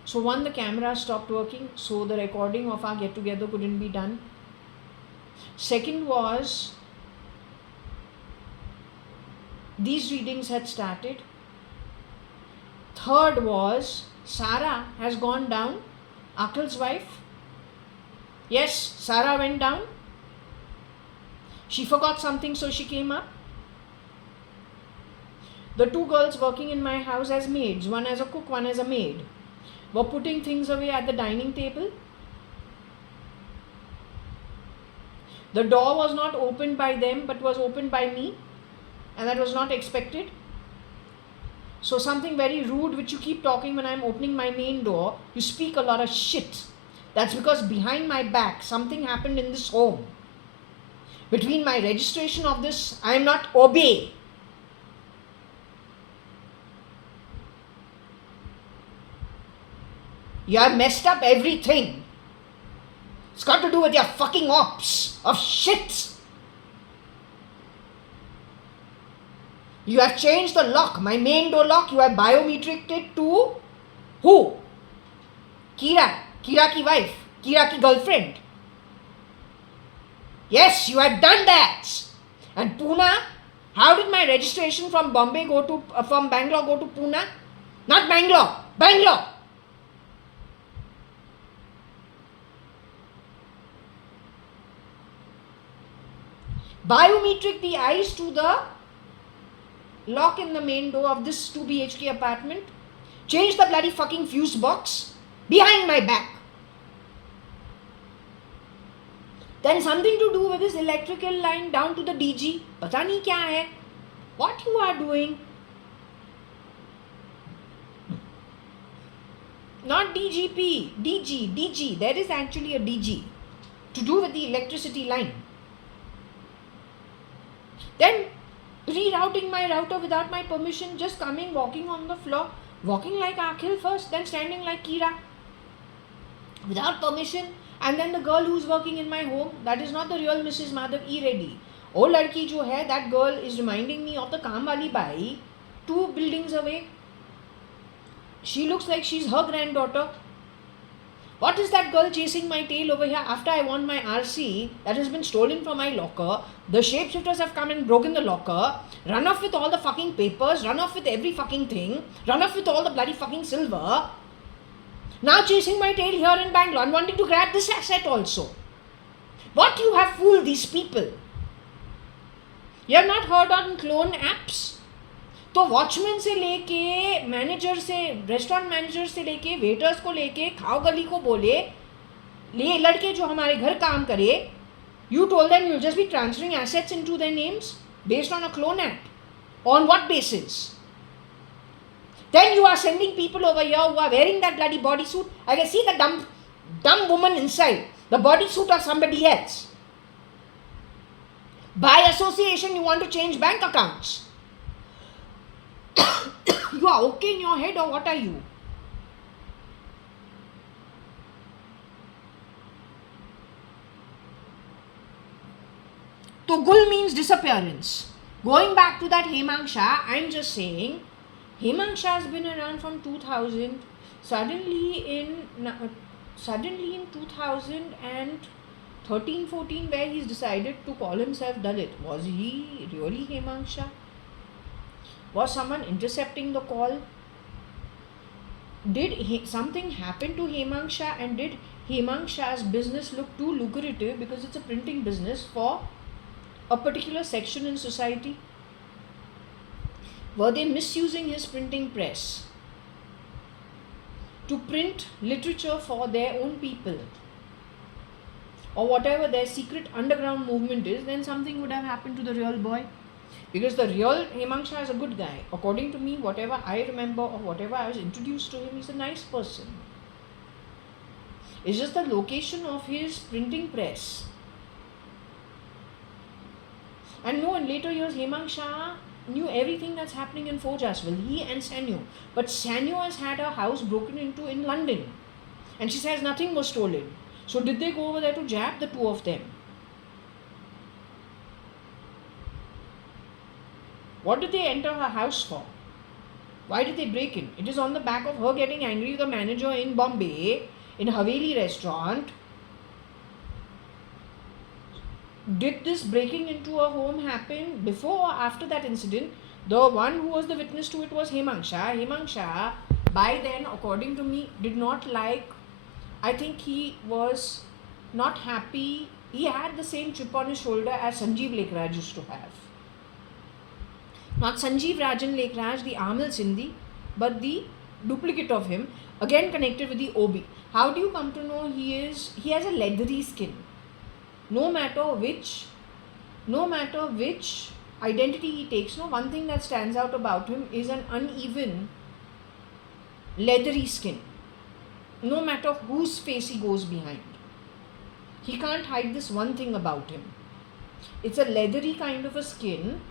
So one, the camera stopped working, so the recording of our get-together couldn't be done. Second was, these readings had started. Third was, Sarah has gone down, Akal's wife. Yes, Sarah went down. She forgot something, so she came up. The two girls working in my house as maids, one as a cook, one as a maid, were putting things away at the dining table. The door was not opened by them, but was opened by me, and that was not expected. So something very rude, which you keep talking when I'm opening my main door, you speak a lot of shit. That's because behind my back, something happened in this home. Between my registration of this, I am not obey. You have messed up everything. It's got to do with your fucking ops of shit. You have changed the lock, my main door lock, you have biometricked it to who? Kira ki wife, Kira ki girlfriend. Yes, you have done that. And Pune, how did my registration from Bangalore go to Pune? Not Bangalore, Bangalore. Biometric the eyes to the lock in the main door of this 2 BHK apartment. Change the bloody fucking fuse box behind my back. Then something to do with this electrical line down to the DG. Pata nahi kya hai? What you are doing? Not DGP, DG. There is actually a DG to do with the electricity line. Then rerouting my router without my permission, just coming, walking on the floor, walking like Akhil first, then standing like Kira without permission. And then the girl who's working in my home, that is not the real Mrs. Madhav E. Reddy. Oh ladki jo hai, that girl is reminding me of the Kamwali Bai 2 buildings away. She looks like she's her granddaughter. What is that girl chasing my tail over here after I won my RC that has been stolen from my locker? The shapeshifters have come and broken the locker, run off with all the fucking papers, run off with every fucking thing, run off with all the bloody fucking silver. Now chasing my tail here in Bangalore and wanting to grab this asset also. What you have fooled these people? You have not heard on clone apps? तो watchman से लेके manager से, restaurant manager से लेके waiters को लेके खाओ गली को बोले ले लड़के जो हमारे घर काम करे, you told them you'll just be transferring assets into their names based on a clone app. On what basis? Then you are sending people over here who are wearing that bloody bodysuit. I can see the dumb woman inside, the bodysuit of somebody else. By association, you want to change bank accounts. You are okay in your head or what are you? So Gul means disappearance. Going back to that Hemang Shah, I'm just saying Hemang Shah has been around from 2000. Suddenly in 2013-14, where he's decided to call himself Dalit. Was he really Hemang Shah? Was someone intercepting the call? Did something happen to Hemang Shah, and did Hemang Shah's business look too lucrative because it's a printing business for a particular section in society? Were they misusing his printing press to print literature for their own people? Or whatever their secret underground movement is, then something would have happened to the real boy. Because the real Hemang Shah is a good guy. According to me, whatever I remember or whatever I was introduced to him, he's a nice person. It's just the location of his printing press. And no, in later years, Hemang Shah knew everything that's happening in Fauj as well. He and Sanyo. But Sanyo has had her house broken into in London. And she says nothing was stolen. So did they go over there to jab the two of them? What did they enter her house for? Why did they break in? It is on the back of her getting angry with the manager in Bombay, in Haveli restaurant. Did this breaking into her home happen before or after that incident? The one who was the witness to it was Hemang Shah. Hemang Shah, by then, according to me, did not like, I think he was not happy. He had the same chip on his shoulder as Sanjeev Lekhraj used to have. Not Sanjeev Rajan Lekhraj, the Amil Sindhi, but the duplicate of him, again connected with the OB. How do you come to know he has a leathery skin? No matter which identity he takes, one thing that stands out about him is an uneven, leathery skin. No matter whose face he goes behind. He can't hide this one thing about him. It's a leathery kind of a skin,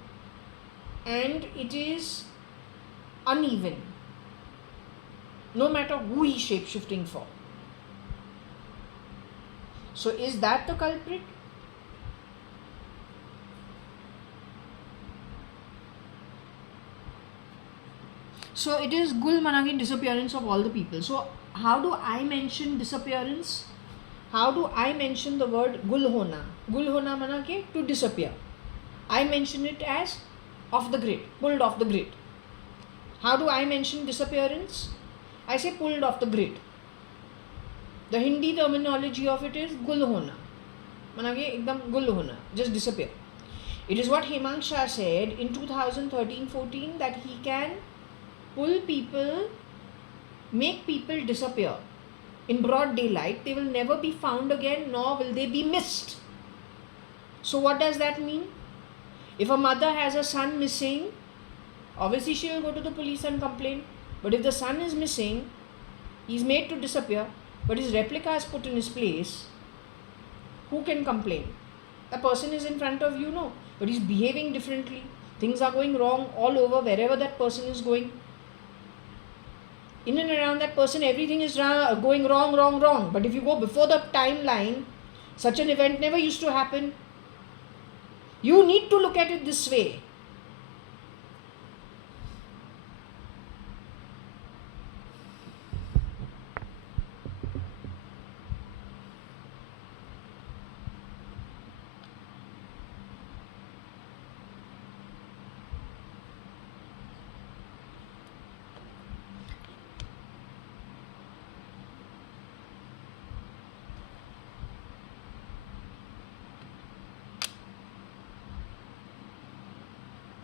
and it is uneven, no matter who he's shape-shifting for. So is that the culprit? So it is gul manaki disappearance of all the people. So how do I mention disappearance? How do I mention the word gul hona? Gul hona manaki to disappear. I mention it as off the grid, pulled off the grid. How do I mention disappearance? I say pulled off the grid. The Hindi terminology of it is gul hona. Manage ekdam gul hona, just disappear. It is what Hemang Shah said in 2013-14 that he can pull people, make people disappear in broad daylight. They will never be found again, nor will they be missed. So what does that mean? If a mother has a son missing, obviously she will go to the police and complain. But if the son is missing, he is made to disappear, but his replica is put in his place, who can complain? The person is in front of you, no, but he's behaving differently. Things are going wrong all over wherever that person is going. In and around that person, everything is going wrong. But if you go before the timeline, such an event never used to happen. You need to look at it this way.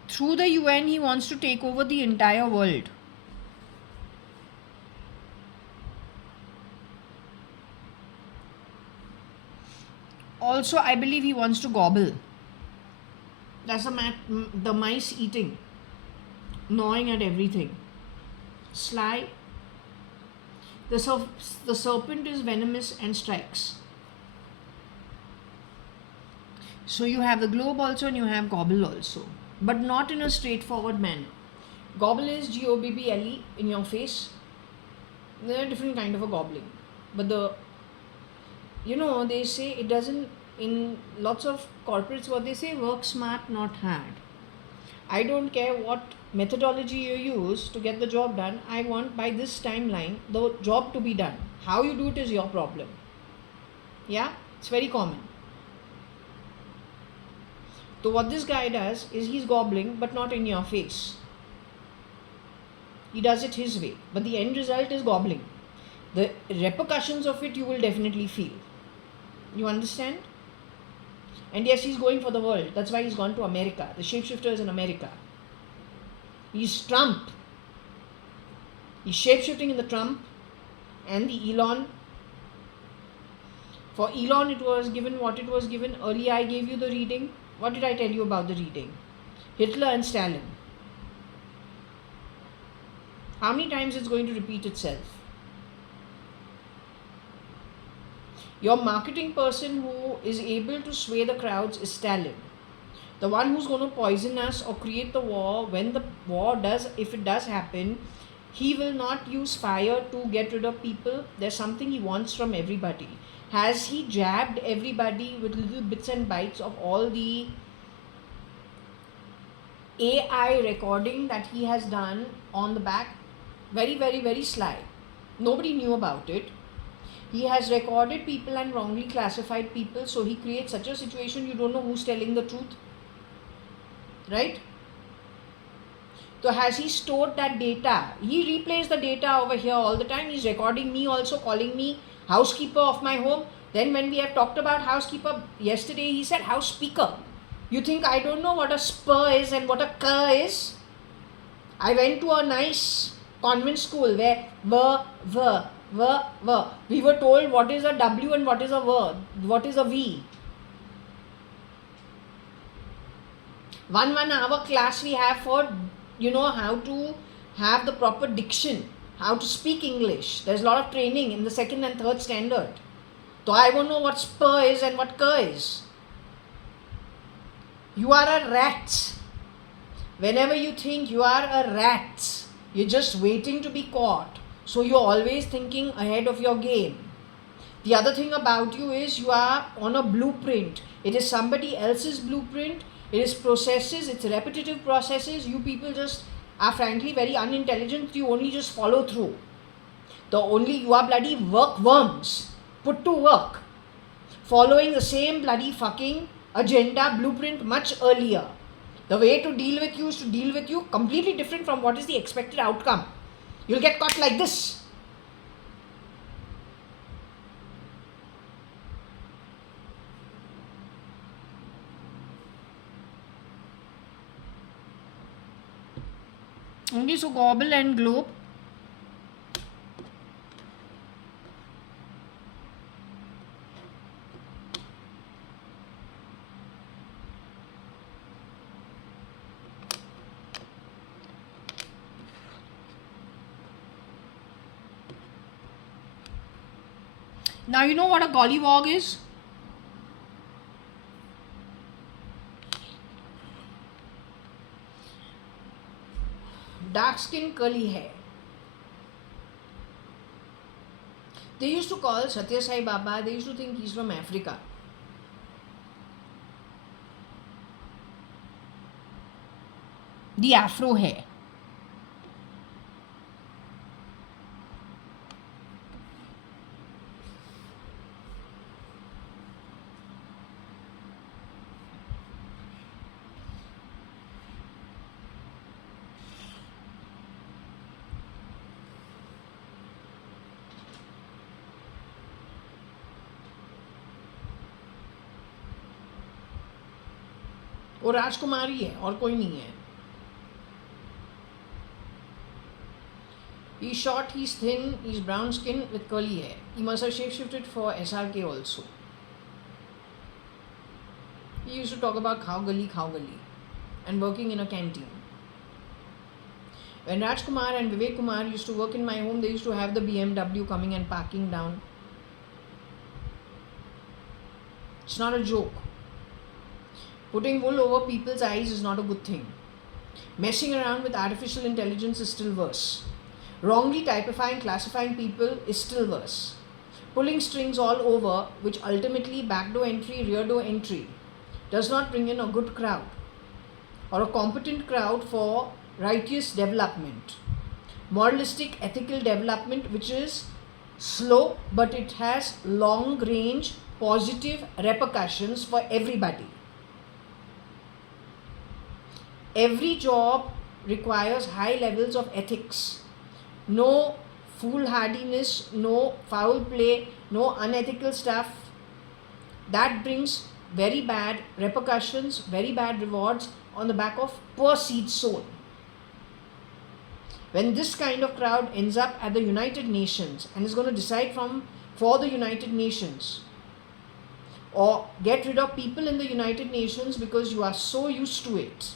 Through the UN, he wants to take over the entire world. Also, I believe he wants to gobble. That's the mice eating, gnawing at everything. Sly. The serpent is venomous and strikes. So you have the globe also and you have gobble also, but not in a straightforward manner. Gobble is Gobble in your face. There are different kind of a gobbling, but they say it doesn't, in lots of corporates what they say, work smart not hard. I don't care what methodology you use to get the job done. I want by this timeline the job to be done. How you do it is your problem. Yeah, it's very common. So what this guy does is he's gobbling, but not in your face. He does it his way, but the end result is gobbling. The repercussions of it you will definitely feel. You understand? And yes, he's going for the world. That's why he's gone to America. The shapeshifter is in America. He's Trump. He's shapeshifting in the Trump and the Elon. For Elon, it was given what it was given. Earlier, I gave you the reading. What did I tell you about the reading? Hitler and Stalin. How many times it's going to repeat itself? Your marketing person who is able to sway the crowds is Stalin. The one who's going to poison us or create the war, when the war does, if it does happen, he will not use fire to get rid of people. There's something he wants from everybody. Has he jabbed everybody with little bits and bytes of all the AI recording that he has done on the back? Very, very, very sly. Nobody knew about it. He has recorded people and wrongly classified people, so he creates such a situation you don't know who's telling the truth. Right? So has he stored that data? He replays the data over here all the time. He's recording me also, calling me housekeeper of my home. Then when we have talked about housekeeper, yesterday he said house speaker. You think I don't know what a spur is and what a cur is? I went to a nice convent school where we were told what is a W and what is a what is a V. 1 hour class we have for, how to have the proper diction, how to speak English. There's a lot of training in the 2nd and 3rd standard. So I don't know what spur is and what cur is. You are a rat. Whenever you think you are a rat, you're just waiting to be caught. So you're always thinking ahead of your game. The other thing about you is you are on a blueprint. It is somebody else's blueprint. It is processes. It's repetitive processes. You people just are frankly very unintelligent. You only just follow through. You are bloody workworms put to work, following the same bloody fucking agenda blueprint much earlier. The way to deal with you is to deal with you completely different from what is the expected outcome. You'll get caught like this. Only so gobble and globe. Now you know what a gollywog is? Dark skin, curly hair. They used to call Satya Sai Baba, they used to think he's from Africa. The afro hair. वो राजकुमारी है और कोई नहीं है. He's short, he's thin, he's brown skin with curly hair. He must have shapeshifted for SRK also. He used to talk about Khao Gali and working in a canteen. When Rajkumar and Vivek Kumar used to work in my home, they used to have the BMW coming and parking down. It's not a joke. Putting wool over people's eyes is not a good thing. Messing around with artificial intelligence is still worse. Wrongly typifying, classifying people is still worse. Pulling strings all over, which ultimately backdoor entry, rear door entry, does not bring in a good crowd or a competent crowd for righteous development. Moralistic, ethical development, which is slow, but it has long range, positive repercussions for everybody. Every job requires high levels of ethics. No foolhardiness, no foul play, no unethical stuff. That brings very bad repercussions, very bad rewards on the back of poor seed sown. When this kind of crowd ends up at the United Nations and is going to decide for the United Nations, or get rid of people in the United Nations because you are so used to it,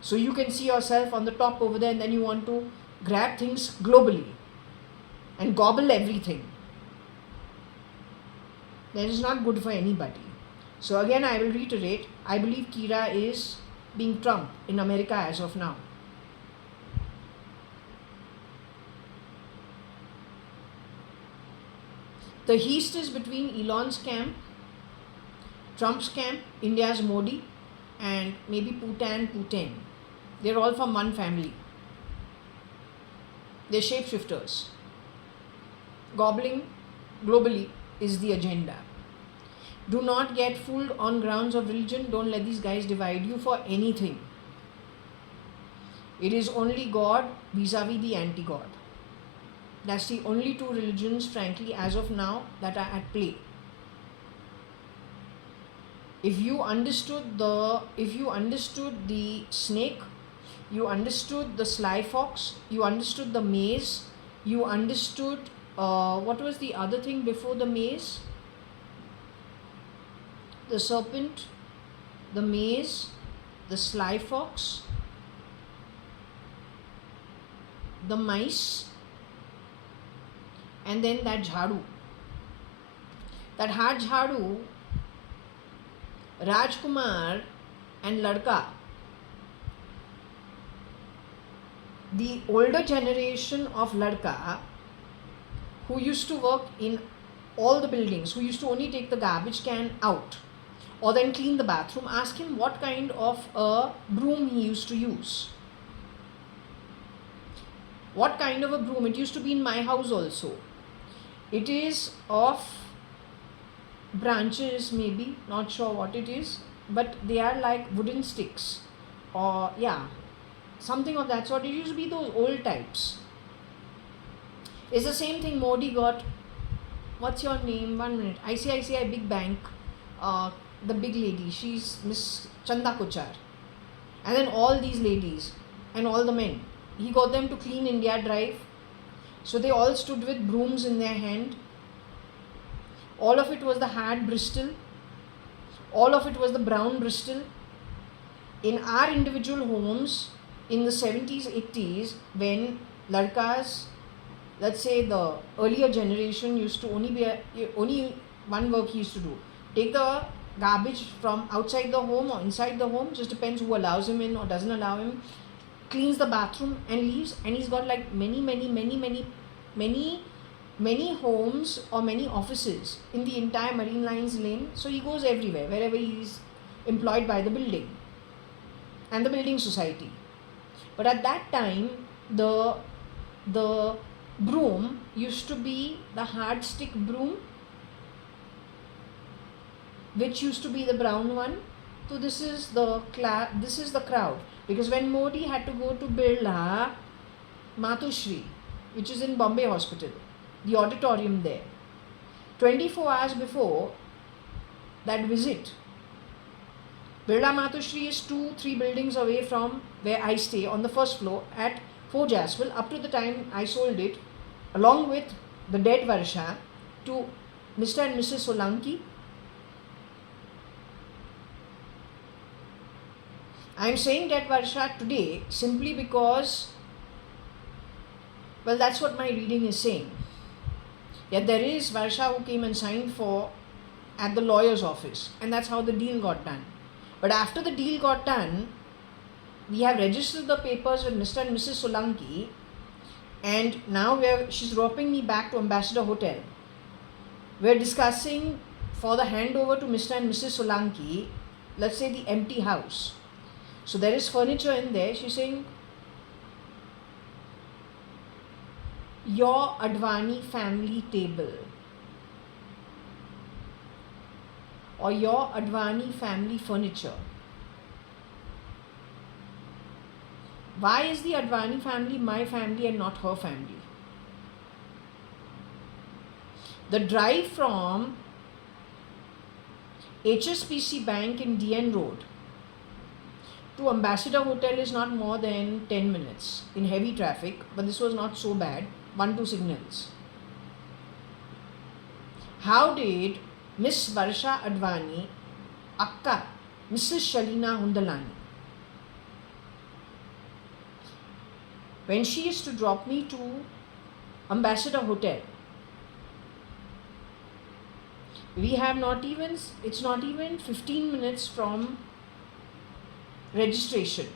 so you can see yourself on the top over there, and then you want to grab things globally and gobble everything, that is not good for anybody. So again, I will reiterate, I believe Kira is being Trump in America as of now. The heist is between Elon's camp, Trump's camp, India's Modi, and maybe Putin. They're all from one family. They're shapeshifters. Gobbling globally is the agenda. Do not get fooled on grounds of religion. Don't let these guys divide you for anything. It is only God vis-a-vis the anti-God. That's the only two religions, frankly, as of now, that are at play. If you understood the snake, you understood the sly fox, you understood the maze, you understood what was the other thing before the maze? The serpent, the maze, the sly fox, the mice, and then that jhadu. That hard jhadu, Rajkumar and Ladka, the older generation of Ladka, who used to work in all the buildings, who used to only take the garbage can out or then clean the bathroom, ask him what kind of a broom he used to use. What kind of a broom? It used to be in my house also. It is of branches, maybe, not sure what it is, but they are like wooden sticks, or yeah, something of that sort. It used to be those old types. It's the same thing Modi got. What's your name? 1 minute. ICICI Big Bank, the big lady, she's Miss Chanda Kochar. And then all these ladies and all the men, he got them to clean India Drive. So they all stood with brooms in their hand. All of it was the hard Bristol. All of it was the brown Bristol. In our individual homes in the 70s, 80s, when ladkas, let's say the earlier generation, used to only one work he used to do. Take the garbage from outside the home or inside the home, just depends who allows him in or doesn't allow him, cleans the bathroom and leaves. And he's got like many homes or many offices in the entire Marine Lines Lane. So he goes everywhere, wherever he is employed by the building and the building society. But at that time, the broom used to be the hard stick broom, which used to be the brown one. So this is the crowd, because when Modi had to go to Birla Matushri, which is in Bombay Hospital, the auditorium there, 24 hours before that visit, Birla Matushri is 2-3 buildings away from where I stay on the first floor at 4 Jaswell, up to the time I sold it, along with the dead Varsha, to Mr. and Mrs. Solanki. I am saying dead Varsha today simply because, well, that's what my reading is saying. Yet there is Varsha who came and signed for at the lawyer's office, and that's how the deal got done. But after the deal got done, we have registered the papers with Mr. and Mrs. Solanki, and now she's roping me back to Ambassador Hotel. We're discussing for the handover to Mr. and Mrs. Solanki, let's say the empty house. So there is furniture in there. She's saying, your Advani family table or your Advani family furniture. Why is the Advani family my family and not her family? The drive from HSBC Bank in DN Road to Ambassador Hotel is not more than 10 minutes in heavy traffic, but this was not so bad. 1-2 signals. How did Miss Varsha Advani, Akka, Mrs. Shalina Hundalani, when she used to drop me to Ambassador Hotel, it's not even 15 minutes from registration.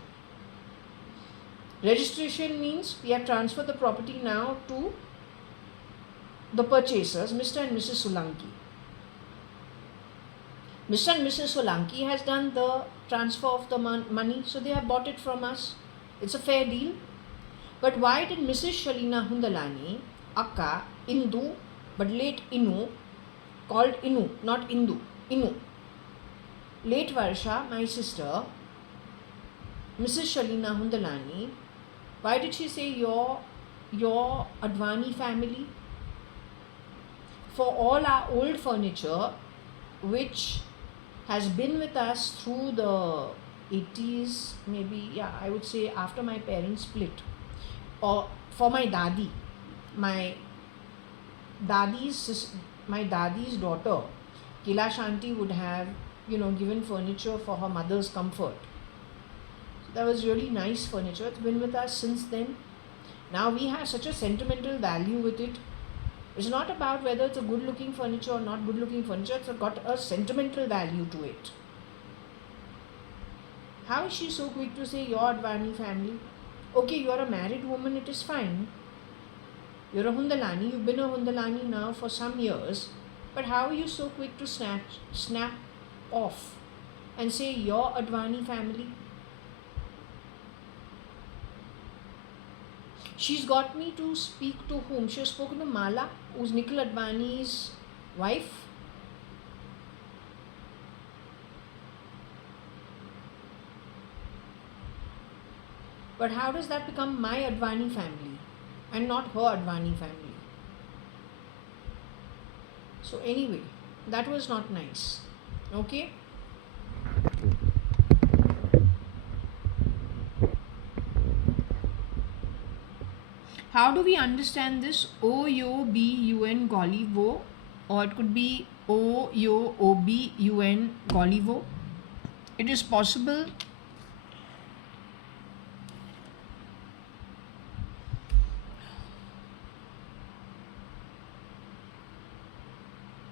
Registration means we have transferred the property now to the purchasers, Mr. and Mrs. Solanki. Mr. and Mrs. Solanki has done the transfer of the money, so they have bought it from us. It's a fair deal. But why did Mrs. Shalina Hundalani, Akka, Indu, but late Inu, called Inu, not Indu, Inu, late Varsha, my sister, Mrs. Shalina Hundalani, why did she say your Advani family? For all our old furniture, which has been with us through the 80s, maybe, I would say after my parents split, or for my dadi, my dadi's daughter, Kila Shanti, would have, given furniture for her mother's comfort. That was really nice furniture. It's been with us since then. Now we have such a sentimental value with it. It's not about whether it's a good looking furniture or not good looking furniture. It's got a sentimental value to it. How is she so quick to say your Advani family? Okay, you're a married woman, it is fine. You're a Hundalani, you've been a Hundalani now for some years. But how are you so quick to snap off and say your Advani family? She's got me to speak to whom? She has spoken to Mala, who's Nikhil Advani's wife. But how does that become my Advani family and not her Advani family? So, anyway, that was not nice. Okay? How do we understand this? O-U-B-U-N Golivo, or it could be O-U-O-B-U-N Golivo. It is possible.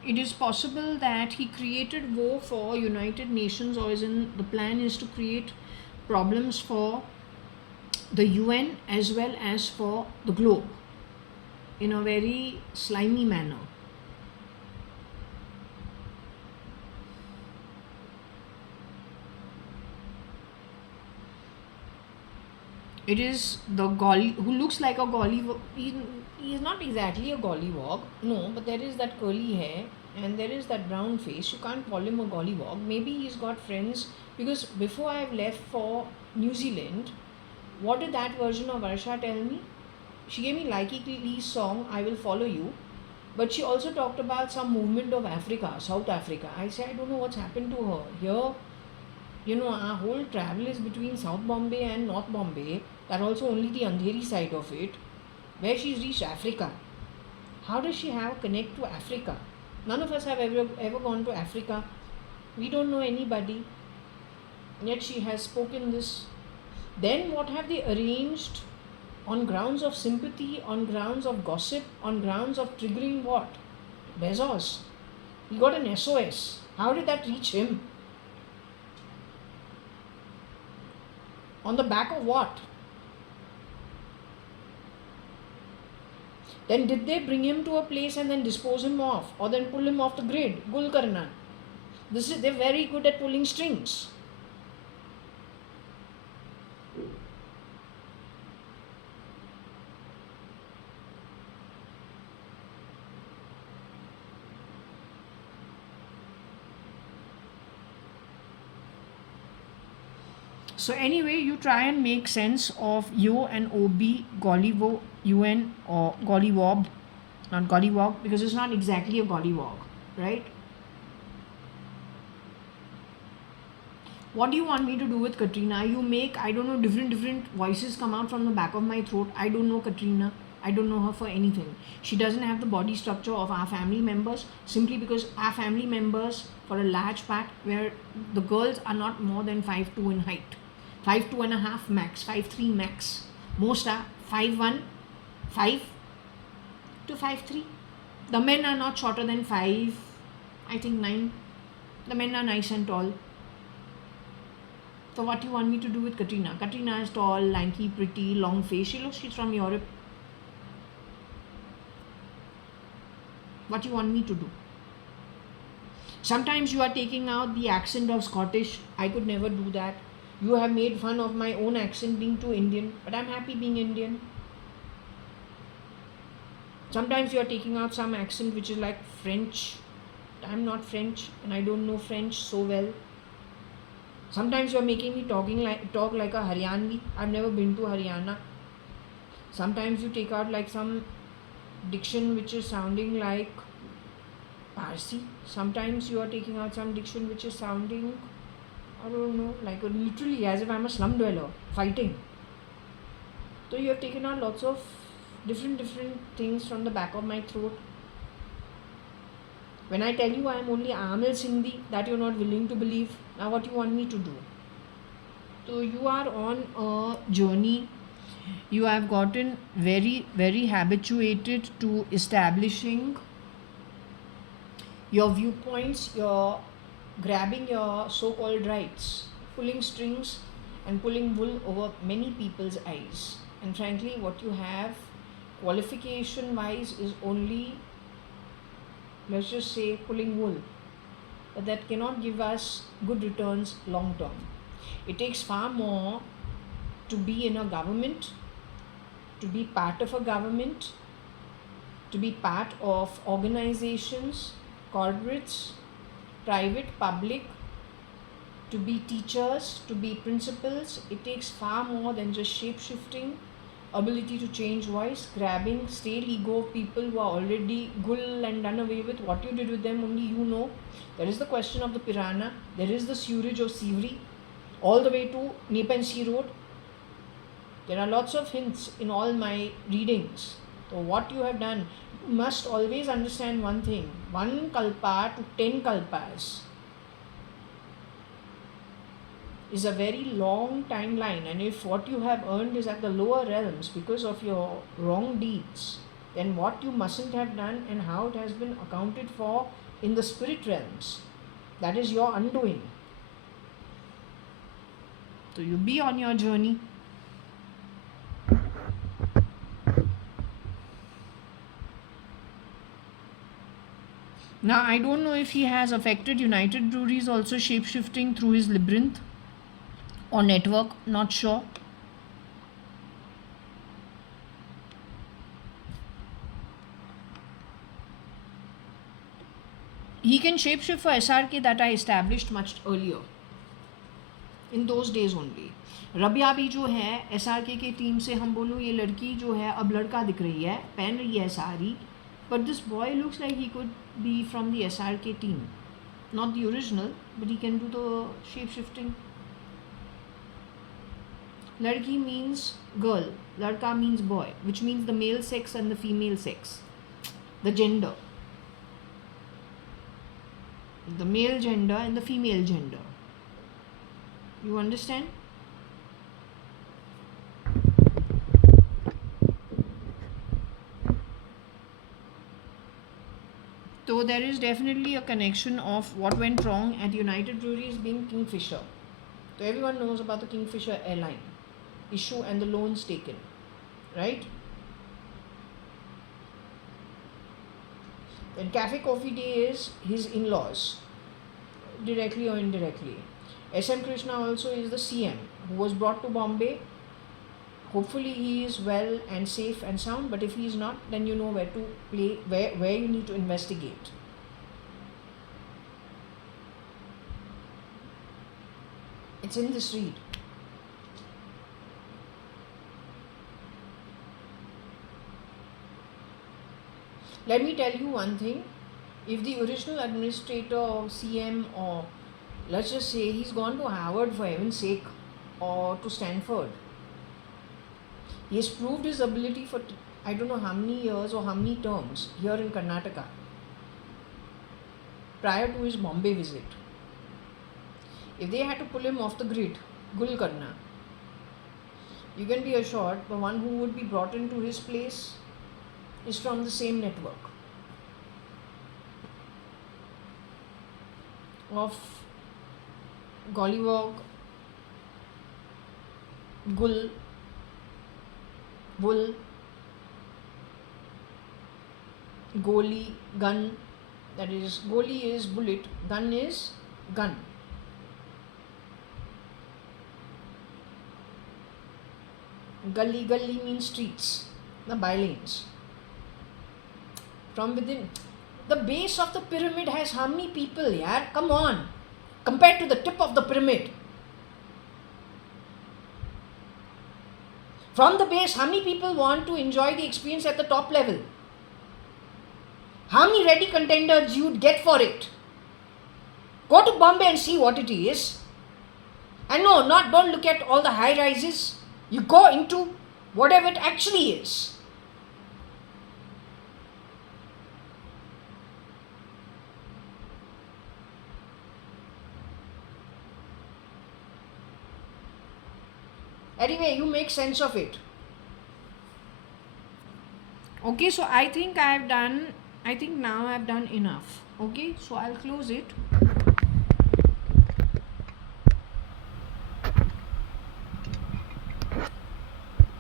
It is possible that he created war for United Nations, or the plan is to create problems for the UN as well as for the globe in a very slimy manner. It is the golly who looks like a gollywog. He is not exactly a gollywog, no, but there is that curly hair and there is that brown face. You can't call him a gollywog. Maybe he's got friends, because before I've left for New Zealand, what did that version of Varsha tell me? She gave me Likey Lee's song, I Will Follow You, but she also talked about some movement of Africa, South Africa. I said, I don't know what's happened to her. Here, our whole travel is between South Bombay and North Bombay. That also only the Andheri side of it, where she's reached Africa. How does she have a connect to Africa? None of us have ever gone to Africa. We don't know anybody. Yet she has spoken this. Then what have they arranged on grounds of sympathy, on grounds of gossip, on grounds of triggering what? Bezos. He got an SOS. How did that reach him? On the back of what? Then did they bring him to a place and then dispose him off, or then pull him off the grid? Gul karna. They're very good at pulling strings. So anyway, you try and make sense of Yo and OB, Gollivo, UN, or Golliwob, not Gollywog, because it's not exactly a Gollywog, right? What do you want me to do with Katrina? You make, I don't know, different voices come out from the back of my throat. I don't know Katrina. I don't know her for anything. She doesn't have the body structure of our family members, simply because our family members, for a large part, where the girls are not more than 5'2" in height. 5'2.5" max, 5'3" max. Most are 5'1", 5 to 5'3". The men are not shorter than 5, I think 9. The men are nice and tall. So what do you want me to do with Katrina? Katrina is tall, lanky, pretty, long face. She's from Europe. What do you want me to do? Sometimes you are taking out the accent of Scottish. I could never do that. You have made fun of my own accent being too Indian, but I'm happy being Indian. Sometimes you are taking out some accent which is like French. I'm not French and I don't know French so well. Sometimes you are making me talk like a Haryanvi. I've never been to Haryana. Sometimes you take out like some diction which is sounding like Parsi. Sometimes you are taking out some diction which is sounding, I don't know, like literally as if I'm a slum dweller fighting. So you have taken out lots of different things from the back of my throat. When I tell you I am only Amil Sindhi, that you're not willing to believe. Now what you want me to do? So you are on a journey. You have gotten very habituated to establishing your viewpoints. You're grabbing your so-called rights, pulling strings and pulling wool over many people's eyes. And frankly, what you have qualification wise is only, let's just say, pulling wool, but that cannot give us good returns long term. It takes far more to be in a government to be part of a government, to be part of organizations, corporates, private, public, to be teachers, to be principals. It takes far more than just shape-shifting, ability to change voice, grabbing stale ego of people who are already gul and done away with. What you did with them, only you know. There is the question of the piranha. There is the sewerage of Sivri, all the way to Nepean Sea Road. There are lots of hints in all my readings. So what you have done, you must always understand one thing. 1 kalpa to 10 kalpas is a very long timeline, and if what you have earned is at the lower realms because of your wrong deeds, then what you mustn't have done and how it has been accounted for in the spirit realms, that is your undoing. So you be on your journey. Now I don't know if he has affected United Breweries also shape-shifting through his labyrinth or network, not sure. He can shapeshift for SRK that I established much earlier, in those days only. Rabia भी जो है SRK के team से, हम बोलूँ ये लड़की जो है अब लड़का दिख रही है, पहन रही है sari, but this boy looks like he could be from the SRK team, not the original, but he can do the shape-shifting. Ladki means girl, ladka means boy, which means the male sex and the female sex, the gender, the male gender and the female gender. You understand? So there is definitely a connection of what went wrong at United Breweries being Kingfisher. So everyone knows about the Kingfisher airline issue and the loans taken, right? Then Cafe Coffee Day is his in-laws, directly or indirectly. SM Krishna also is the CM who was brought to Bombay. Hopefully he is well and safe and sound, but if he is not, then you know where to play, where you need to investigate. It's in this read. Let me tell you one thing. If the original administrator or CM, or let's just say he's gone to Harvard for heaven's sake, or to Stanford, he has proved his ability for I don't know how many years or how many terms here in Karnataka prior to his Bombay visit. If they had to pull him off the grid, Gul Karna, you can be assured the one who would be brought into his place is from the same network of Gollywog, Gul, Bull, Goli, gun. That is, Goli is bullet, gun is gun. Gully, gully means streets, the bylanes. From within, the base of the pyramid has how many people, yaar? Come on, compared to the tip of the pyramid. From the base, how many people want to enjoy the experience at the top level? How many ready contenders you'd get for it? Go to Bombay and see what it is. And no, don't look at all the high rises. You go into whatever it actually is. Anyway, you make sense of it. Okay, so I think now I've done enough. Okay, so I'll close it.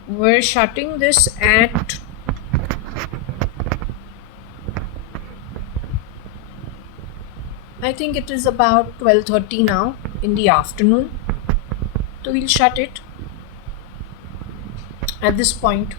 We're shutting this at I think it is about 12:30 now in the afternoon. So we'll shut it at this point.